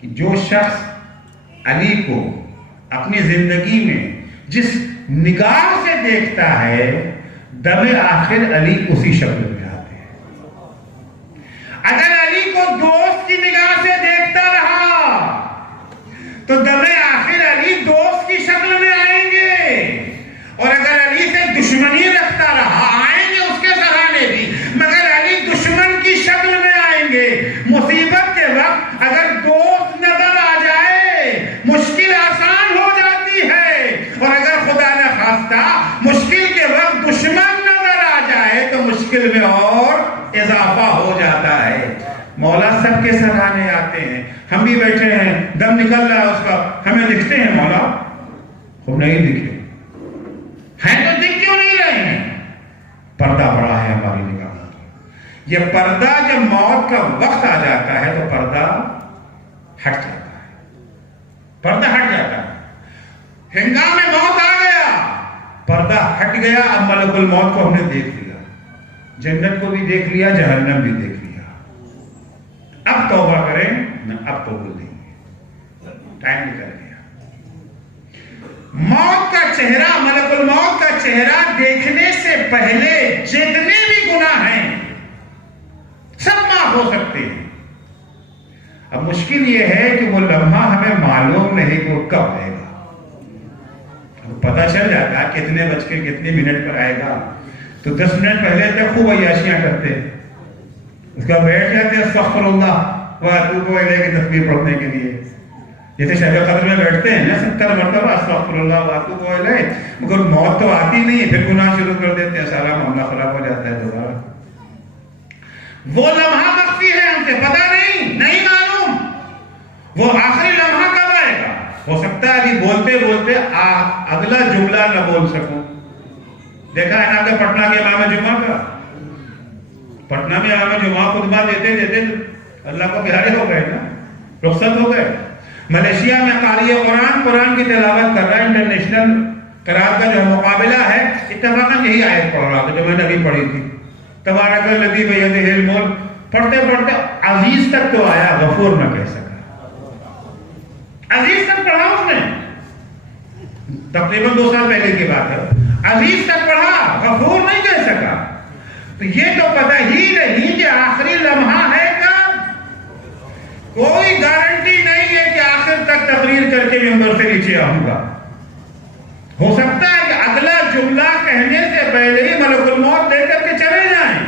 کہ جو شخص علی کو اپنی زندگی میں جس نگاہ سے دیکھتا ہے, دم آخر علی اسی شکل میں آتے ہیں. اگر علی کو دوست کی نگاہ سے دیکھتا رہا تو دم آخر علی دوست کی شکل میں آئیں گے, اور اگر علی سے دشمنی رکھتا رہا آئیں گے اس کے سراہنے بھی, مگر علی دشمن کی شکل میں آئیں گے. مصیبت کے وقت اگر دوست نظر آ جائے مشکل آسان ہو جاتی ہے, اور اگر خدا نہ خواستہ مشکل کے وقت دشمن نظر آ جائے تو مشکل میں اور اضافہ ہو جاتا ہے. مولا سب کے سراہنے آتے ہیں. ہم بھی بیٹھے ہیں, دم نکل رہا ہے اس کا, ہمیں دکھتے ہیں مولا؟ خود نہیں دکھے ہیں تو دکھ کیوں نہیں رہے ہیں؟ پردہ پڑا ہے ہماری نگاہوں پر. یہ پردہ جب موت کا وقت آ جاتا ہے تو پردہ ہٹ جاتا ہے, پردہ ہٹ جاتا ہے. ہنگام میں موت آ گیا, پردہ ہٹ گیا. اب ملک الموت کو ہم نے دیکھ لیا, جنت کو بھی دیکھ لیا, جہنم بھی دیکھ لیا. اب توبہ کریں نہ, اب تو بول دیں گے, ٹائم نکل گیا. موت کا چہرہ, ملک الموت کا چہرہ دیکھنے سے پہلے جتنے بھی گناہ ہیں سب معاف ہو سکتے ہیں. اب مشکل یہ ہے کہ وہ لمحہ ہمیں معلوم نہیں کہ وہ کب آئے گا. پتہ چل جاتا کتنے بج کے کتنے منٹ پر آئے گا, تو 10 منٹ پہلے تک خوب عیاشیاں کرتے, اس کا بیٹھ جاتے استغفر اللہ و اتوب الیہ کی تسبیح پڑھنے کے لیے. جیسے شب قدر میں بیٹھتے ہیں نا 70 مرتبہ استغفر اللہ و اتوب الیہ, مگر موت تو آتی نہیں, پھر گناہ شروع کر دیتے ہیں, سارا معاملہ خراب ہو جاتا ہے دوبارہ. وہ لمحہ مخفی ہے, ہم سے پتہ نہیں معلوم وہ آخری لمحہ کب آئے گا. ہو سکتا ہے ابھی بولتے بولتے اگلا جملہ نہ بول سکوں. دیکھا ہے نا کہ پٹنہ کے امام جمعہ کا, پٹنہ میں امام جمعہ خطبہ دیتے دیتے اللہ کو پیارے ہو گئے نا, رخصت ہو گئے. ملیشیا میں قاری قرآن کی تلاوت کر رہا ہے, انٹرنیشنل قرآن کا جو مقابلہ ہے, اتفاقاً یہی آیت پڑھ رہا تھا جو میں نے ابھی پڑھی تھی, تبارک الذی بیدہ الملک. پڑھتے پڑھتے عزیز تک تو آیا, غفور نہ کہہ سکا. عزیز تک پڑھا اس نے, تقریباً 2 سال پہلے کی بات ہے, عزیز تک پڑھا, غفور نہیں کہہ سکا. تو یہ تو پتہ ہی نہیں کہ آخری لمحہ ہے کب. کوئی گارنٹی نہیں ہے کہ آخر تک تقریر کر کے ممبر سے نیچے آؤں گا. ہو سکتا ہے کہ اگلا جملہ کہنے سے پہلے ہی ملک الموت دے کر کے چلے جائیں.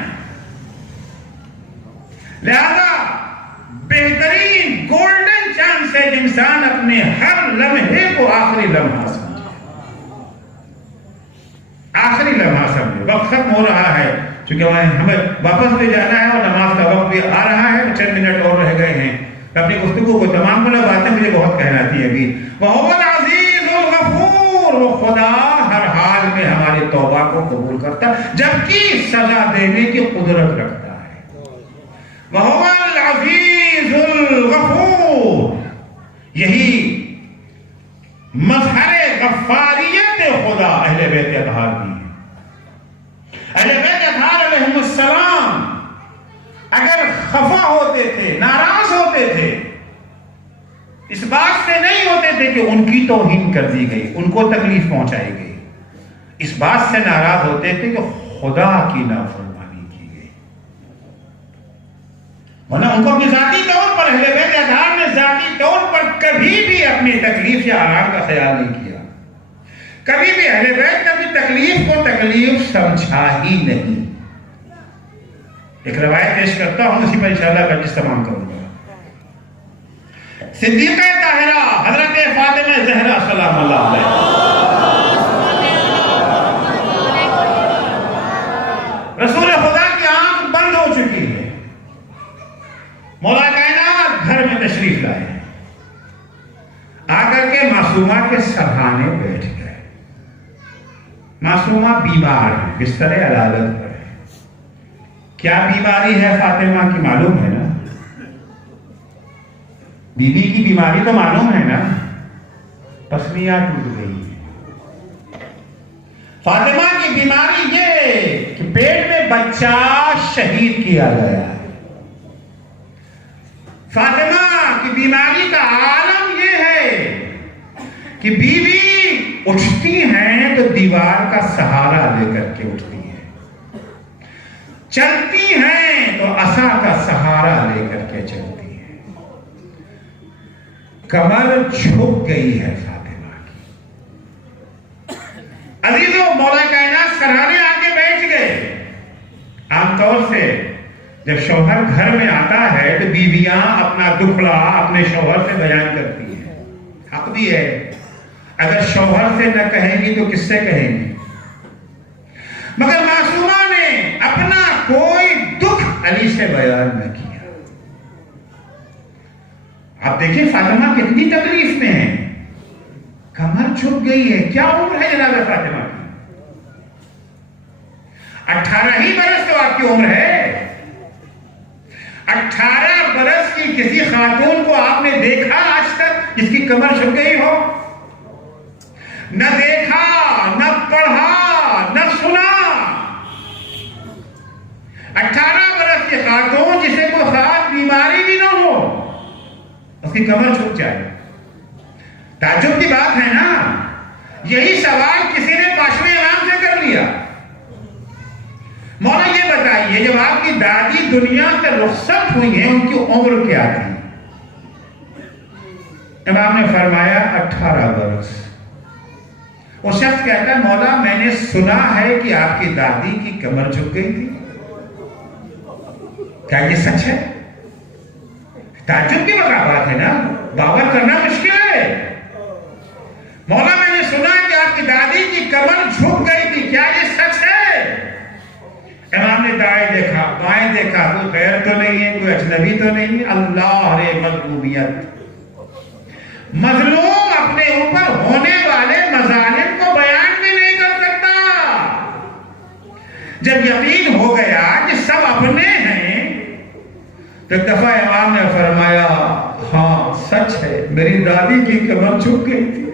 لہذا بہترین گولڈن چانس ہے کہ انسان اپنے ہر لمحے کو آخری لمحہ سمجھے, آخری لمحہ سمجھے. وقت ختم ہو رہا ہے, چونکہ ہمیں واپس بھی جانا ہے اور نماز کا وقت بھی آ رہا ہے, 4 منٹ اور رہ گئے ہیں. اپنی گفتگو کو تمام کرنا, باتیں مجھے بہت کہنا تھی ابھی. وَهُوَ الْعَزِيزُ الْغَفُورُ, وہ خدا ہر حال میں ہماری توبہ کو قبول کرتا جبکہ سزا دینے کی قدرت رکھتا ہے. وَهُوَ الْعَزِيزُ الْغَفُورُ, یہی سے نہیں ہوتے تھے کہ ان کی توہین کر دی گئی، ان کو تکلیف پہنچائی گئی، اس بات سے ناراض ہوتے تھے کہ خدا کی نافرمانی کی گئی. ورنہ ان کو اپنی ذاتی طور پر اہل بیت اطہار نے ذاتی طور پر کبھی بھی اپنی تکلیف یا آرام کا خیال نہیں کیا. کبھی بھی اہل بیت نے اپنی تکلیف کو تکلیف سمجھا ہی نہیں. ایک روایت پیش کرتا ہوں، اسی پر انشاءاللہ مجلس تمام کروں گا. صدیقہ طاہرہ حضرت فاطمہ زہرا سلام اللہ علیہ، رسول خدا کی آنکھ بند ہو چکی ہے، مولا کائنات گھر میں تشریف لائے، آ کر کے معصومہ کے سرہانے بیٹھ گئے. معصومہ بیمار ہے، بستر علالت پر ہے. کیا بیماری ہے فاطمہ کی معلوم ہے نا؟ بی بی کی بیماری تو معلوم ہے نا، پسلیاں ٹوٹ گئی ہیں. فاطمہ کی بیماری یہ کہ پیٹ میں بچہ شہید کیا گیا ہے. فاطمہ کی بیماری کا عالم یہ ہے کہ بیوی اٹھتی ہیں تو دیوار کا سہارا لے کر کے اٹھتی ہیں، چلتی ہیں تو عصا کا سہارا لے کر کے چلتی ہیں. کمر جھک گئی ہے فاطمہ کی. عزیزوں، مولا کائنات سرہانے آ کے بیٹھ گئے. عام طور سے جب شوہر گھر میں آتا ہے تو بیویاں اپنا دکھڑا اپنے شوہر سے بیان کرتی ہیں. حق بھی ہے، اگر شوہر سے نہ کہیں گی تو کس سے کہیں گی؟ مگر معصومہ نے اپنا کوئی دکھ علی سے بیان نہ کیا. آپ دیکھیں فاطمہ کتنی تکلیف میں ہے، کمر جھک گئی ہے. کیا عمر ہے جناب فاطمہ کی؟ 18 ہی برس تو آپ کی عمر ہے. 18 برس کی کسی خاتون کو آپ نے دیکھا آج تک جس کی کمر جھک گئی ہو؟ نہ دیکھا، نہ پڑھا، نہ سنا. 18 برس کی خاتون جسے کوئی خاص بیماری بھی نہ ہو، اس کی کمر جھک جائے. تعجب کی بات ہے نا. یہی سوال کسی نے پاشوے امام سے کر لیا. مولا یہ بتائیے جب آپ کی دادی دنیا سے رخصت ہوئی ہیں ان کی عمر کیا تھی؟ امام نے فرمایا 18 برس. وہ شخص کہتا ہے مولا میں نے سنا ہے کہ آپ کی دادی کی کمر جھک گئی تھی. کیا یہ سچ ہے؟ تعجب کی بات ہے نا، باور کرنا مشکل ہے. مولا میں نے سنا کہ آپ کی دادی کی کمر جھک گئی تھی، کیا یہ سچ ہے؟ امام نے دائیں دیکھا، بائیں دیکھا، کوئی غیر تو نہیں ہے، کوئی اجنبی تو نہیں ہے. اللہ رے مظلومیت. مظلوم اپنے اوپر ہونے والے مظالم کو بیان بھی نہیں کر سکتا. جب یقین ہو گیا کہ سب اپنے ہیں تو ایک دفعہ امام نے فرمایا ہاں سچ ہے، میری دادی کی کمر جھک گئی تھی.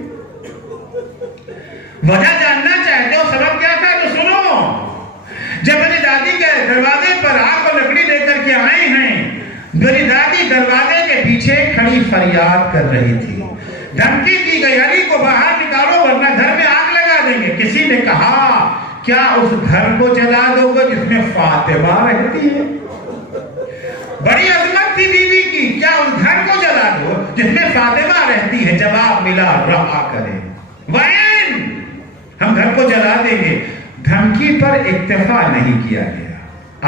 وجہ جاننا چاہتے ہو سبب کیا تھا تو سنو. جب میری دادی کے دروازے پر آگ اور لکڑی لے کر کے آئے ہیں، میری دادی دروازے کے پیچھے کھڑی فریاد کر رہی تھی. دھمکی دی گئی علی کو باہر نکالو ورنہ گھر میں آگ لگا دیں گے. کسی نے کہا کیا اس گھر کو جلا دو گے جس میں فاطمہ رہتی ہے؟ بڑی عظمت تھی بیوی کی، کیا اس گھر کو جلا دو جس میں فاطمہ رہتی ہے؟ جواب ملا رہا کرے وین، ہم گھر کو جلا دیں گے. دھمکی پر اکتفا نہیں کیا گیا،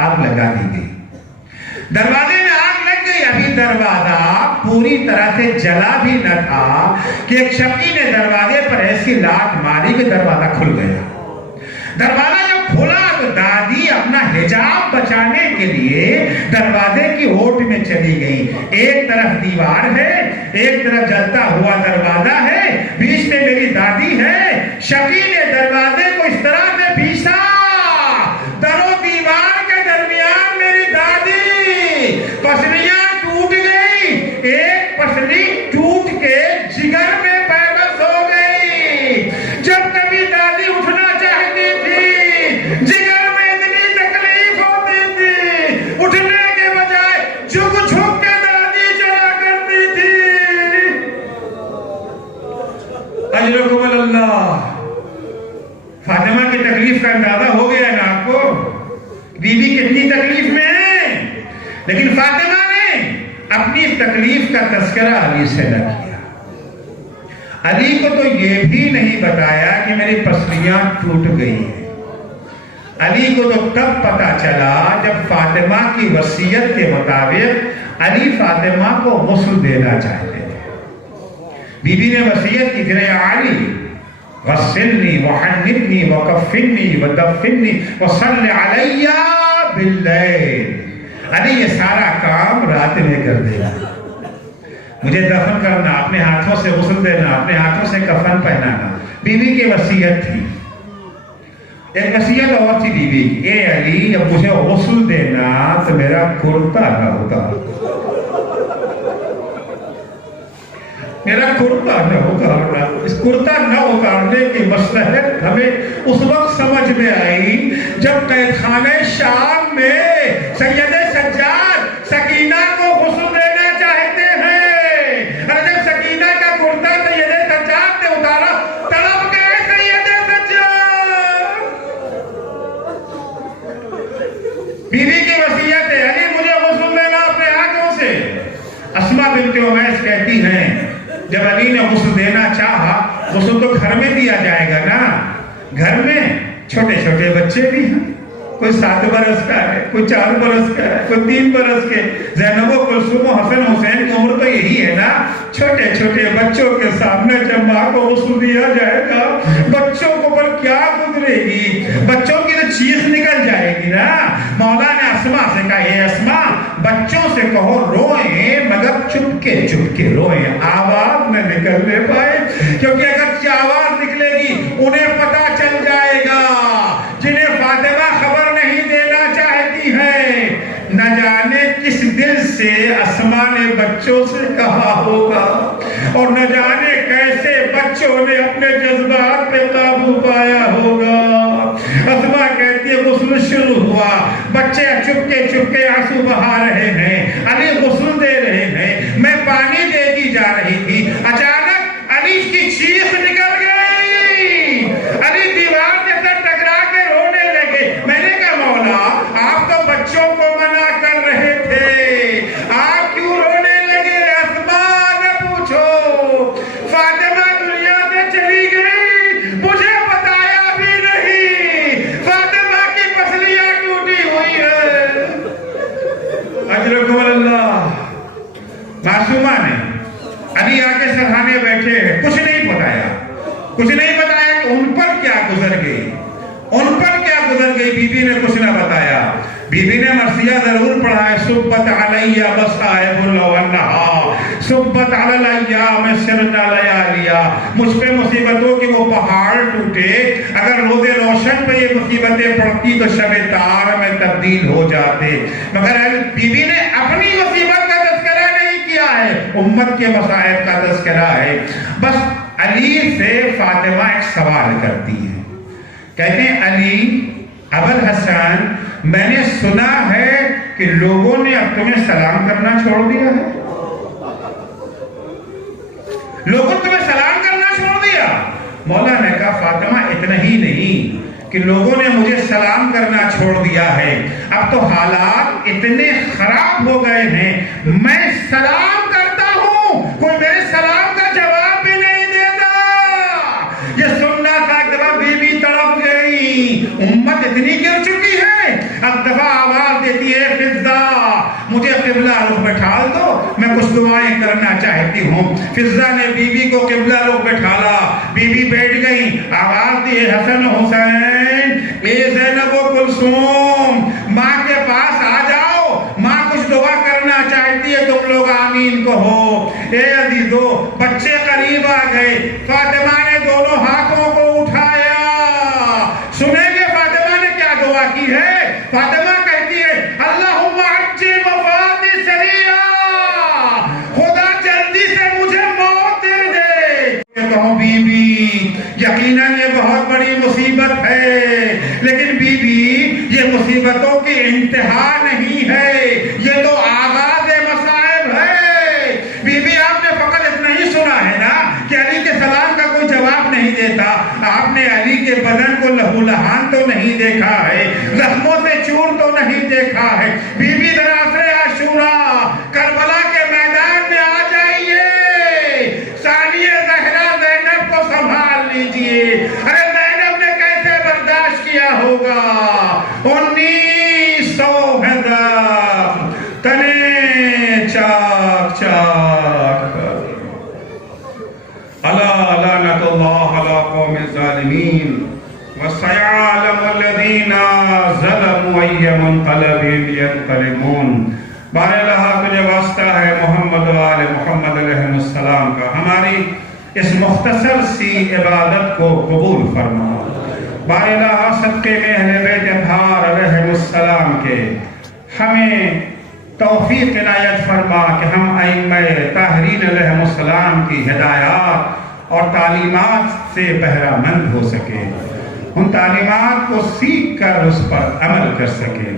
آگ لگا دی گئی. دروازے میں آگ لگ گئی. ابھی دروازہ پوری طرح سے جلا بھی نہ تھا کہ ایک شقی نے دروازے پر ایسی لاٹ ماری کہ دروازہ کھل گیا. دروازہ جب کھلا تو دادی اپنا حجاب بچانے کے لیے دروازے کی اوٹ میں چلی گئی. ایک طرف دیوار ہے، ایک طرف جلتا ہوا دروازہ ہے، بیچ میں میری دادی ہے. شقی نے دروازے کو اس طرح سے پیسا، در و دیوار کے درمیان میری دادی، پسلیاں ٹوٹ گئی. ایک پسلی ٹوٹ کے جگر میں پیوست ہو گئی. جب کبھی دادی اٹھنا چاہتی تھی، جگر میں اتنی تکلیف ہوتی تھی، اٹھنے کے بجائے جھک جھک کے دادی چلا کرتی تھی. تکلیف کا تذکرہ علی سے نہ کیا. علی کو تو یہ بھی نہیں بتایا کہ میری پسلیاں ٹوٹ گئی ہیں. علی کو تو تب پتا چلا جب فاطمہ کی وصیت کے مطابق علی فاطمہ کو غسل دینا چاہتے تھے. بی بی نے وصیت کی کہ علی غسلنی وحنبنی وکفنی ودفنی وصل علی باللیل. علی یہ سارا کام رات میں کر دے گا. مجھے دفن کرنا، اپنے ہاتھوں سے غسل دینا، اپنے ہاتھوں سے کفن پہنانا. بیوی کی وصیت تھی. ایک وصیت اور تھی بیوی کی، اے علی جب مجھے غسل دینا تو میرا کرتا نہ ہوتا، میرا کرتا نہ اتارنا. اس کرتا نہ اتارنے کی مصلحت ہمیں اس وقت سمجھ میں آئی جب قید خانہ شام میں سید سجاد سکینہ کو غسل دینا چاہتے ہیں. اور جب سکینہ کا کرتا سید سجاد نے اتارا، تڑپ گئے سید سجاد. بیوی کی وصیت ہے، علی مجھے غسل دینا اپنے ہاتھوں سے. اسماء بنت عمیس کہتی ہیں جب علی نے غسل دینا چاہا، غسل تو گھر میں دیا جائے گا نا. گھر میں چھوٹے چھوٹے بچے بھی ہیں، کوئی 7 برس کا ہے، کوئی 4 برس کا ہے، کوئی 3 برس کے. زینب و کلثوم و حسن حسین کی عمر تو یہی ہے نا. چھوٹے چھوٹے بچوں کے سامنے جب ماں کو غسل دیا جائے گا، بچوں کو پر کیا گزرے گی؟ بچوں کی تو چیخ نکل جائے گی نا. مولا نے اسماء سے کہا، اے اسماء بچوں سے کہو روئیں مگر چپکے چپکے روئیں، آواز نہ نکلنے پائے، کیونکہ اگر آواز نکلے گی انہیں پتا چل جائے گا. جنہیں فاطمہ خبر نہیں دینا چاہتی ہے، نہ جانے کس دل سے اسماء نے بچوں سے کہا ہوگا، اور نہ جانے کیسے بچوں نے اپنے جذبات پہ قابو پایا ہوگا. اسماء کہتی ہے غسل شروع ہوا، بچے چپکے چپکے آنسو بہا رہے ہیں، علی غسل دے رہے ہیں، میں پانی دے دی جا رہی تھی. اچانک علی کی چیخ نکل گئی، علی دیوار کے ساتھ ٹکرا کے رونے لگے. میں نے کہا مولا آپ تو بچوں کو منع کر رہے تھے، آپ کیوں رونے لگے؟ اسماء نے پوچھو، فاطمہ دنیا سے چلی گئی، مجھے بتایا بھی نہیں، فاطمہ کی پسلیاں ٹوٹی ہوئی ہے. اجرکم اللہ. معصومہ نے علی آگے سرحانے بیٹھے ہیں، کچھ نہیں بتایا، کچھ نہیں بتایا کہ ان پر کیا گزر گئی، ان پر کیا گزر گئی. بی بی نے کچھ نہ بتایا. بی بی نے مرثیہ ضرور پڑھا ہے، صبت علیہ مصائب الونہا صبت علی الایام سرنا لیالیا. مجھ پہ مصیبتوں کے وہ پہاڑ ٹوٹے، اگر روز روشن پہ یہ مصیبتیں پڑتی تو شب تار میں تبدیل ہو جاتے. مگر بی بی نے اپنی مصیبت کا تذکرہ نہیں کیا ہے، امت کے مصائب کا تذکرہ ہے. بس علی سے فاطمہ ایک سوال کرتی ہے، کہتے ہیں علی ابوالحسن میں نے سنا ہے کہ لوگوں نے اب تمہیں سلام کرنا چھوڑ دیا ہے. لوگوں نے تمہیں سلام کرنا چھوڑ دیا. مولا نے کہا فاطمہ اتنا ہی نہیں کہ لوگوں نے مجھے سلام کرنا چھوڑ دیا ہے، اب تو حالات اتنے خراب ہو گئے ہیں، میں سلام کرتا ہوں کوئی میرے سلام کا جواب بھی نہیں دیتا. یہ سننا تھا کہ بی بی تڑپ گئی، امت اتنی گر چکی ہے. اب دفعہ آواز دیتی ہے فضا مجھے قبلہ رخ بٹھال دو، میں کچھ دعائیں کرنا چاہتی ہوں. فضا نے بی بی کو قبلہ رخ بٹھالا، بی بی بیٹھ گئی. آواز دی حسن حسین اے زینب و کلثوم ماں کے پاس آ جاؤ، ماں کچھ دعا کرنا چاہتی ہے، تم لوگ آمین کہو. اے عزیزو بچے قریب آ گئے. فاطمہ نے دونوں ہاتھوں کو اٹھایا. سنیں گے فاطمہ نے کیا دعا کی ہے؟ فاطمہ کہتی ہے اللہم عجل وفاتی سریعا، خدا جلدی سے مجھے موت دے دے. کہوں بی بی یقیناً یہ بہت بڑی مصیبت ہے، لیکن بی بی یہ مصیبتوں کی انتہا نہیں ہے، یہ تو آغاز مصائب ہے. بی بی آپ نے فقط اتنا ہی سنا ہے نا کہ علی کے سلام کا کوئی جواب نہیں دیتا، آپ نے علی کے بدن کو لہو لہان تو نہیں دیکھا ہے، زخموں سے چور تو نہیں دیکھا ہے. بی بی در عصر عاشورہ کربلا کے میدان قوم الظالمین وسيعلم الذين ظلموا أي منقلب ينقلبون۔ بار اللہ تجھے واسطہ ہے محمد و آل محمد علیہ السلام کا، ہماری اس مختصر سی عبادت کو قبول فرما۔ بار اللہ صدقے میں اہل بیت اطہار علیہ السلام کے ہمیں توفیق عنایت فرما کہ ہم ائمہ طاہرین علیہ السلام کی ہدایات اور تعلیمات سے بہرہ مند ہو سکے، ان تعلیمات کو سیکھ کر اس پر عمل کر سکے۔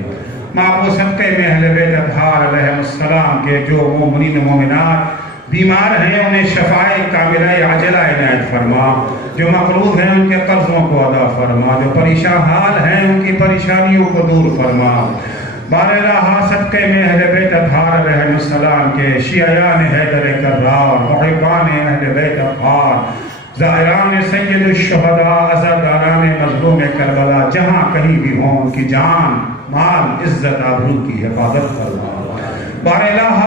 ماں کو صدقے میں اہل بیت اطہار علیہ السلام کے جو مومنین و مومنات بیمار ہیں انہیں شفائے کاملہ عاجلہ عنایت فرما، جو مقروض ہیں ان کے قرضوں کو ادا فرما، جو پریشان حال ہیں ان کی پریشانیوں کو دور فرما۔ بار اللہ صدقے میں اہل بیت اطہار علیہ السلام کے شیعیان حیدر کرار، محبان اہل بیت اطہار، زائران سید الشہداء، عزاداران مظلوم کربلا جہاں کہیں بھی ہوں ان کی جان مال عزت آبرو کی حفاظت فرما۔ بار الہ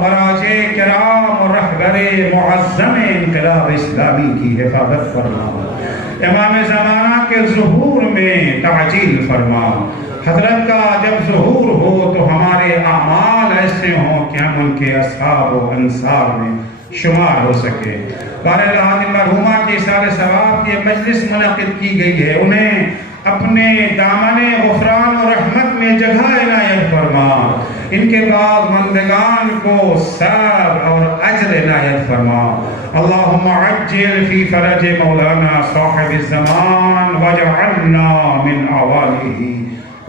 مراجع کرام اور رہبر معظم انقلاب اسلامی کی حفاظت فرما۔ امام زمانہ کے ظہور میں تعجیل فرما۔ حضرت کا جب ظہور ہو تو ہمارے اعمال ایسے ہوں کہ ہم ان کے اصحاب و انصار میں شمار ہو سکے۔ بار اللہ مرحومہ کی سال ثواب کی مجلس منعقد کی گئی ہے، انہیں اپنے دامن غفران و رحمت میں جگہ عنایت فرما، ان کے بعد مندگان کو صبر اور اجر عنایت فرما۔ اللہم عجل فی فرج مولانا صاحب الزمان واجعلنا من اعوانہ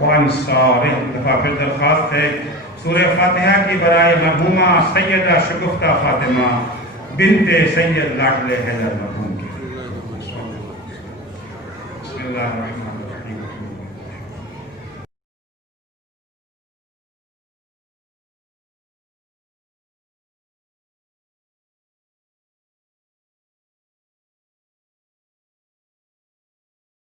وانصارہ۔ دفعہ پھر درخواست ہے سورہ فاتحہ کی برائے مرحومہ سیدہ شگفتہ فاطمہ بنت سید لاڈلے حیدر مرحوم کی۔ بسم اللہ الرحمن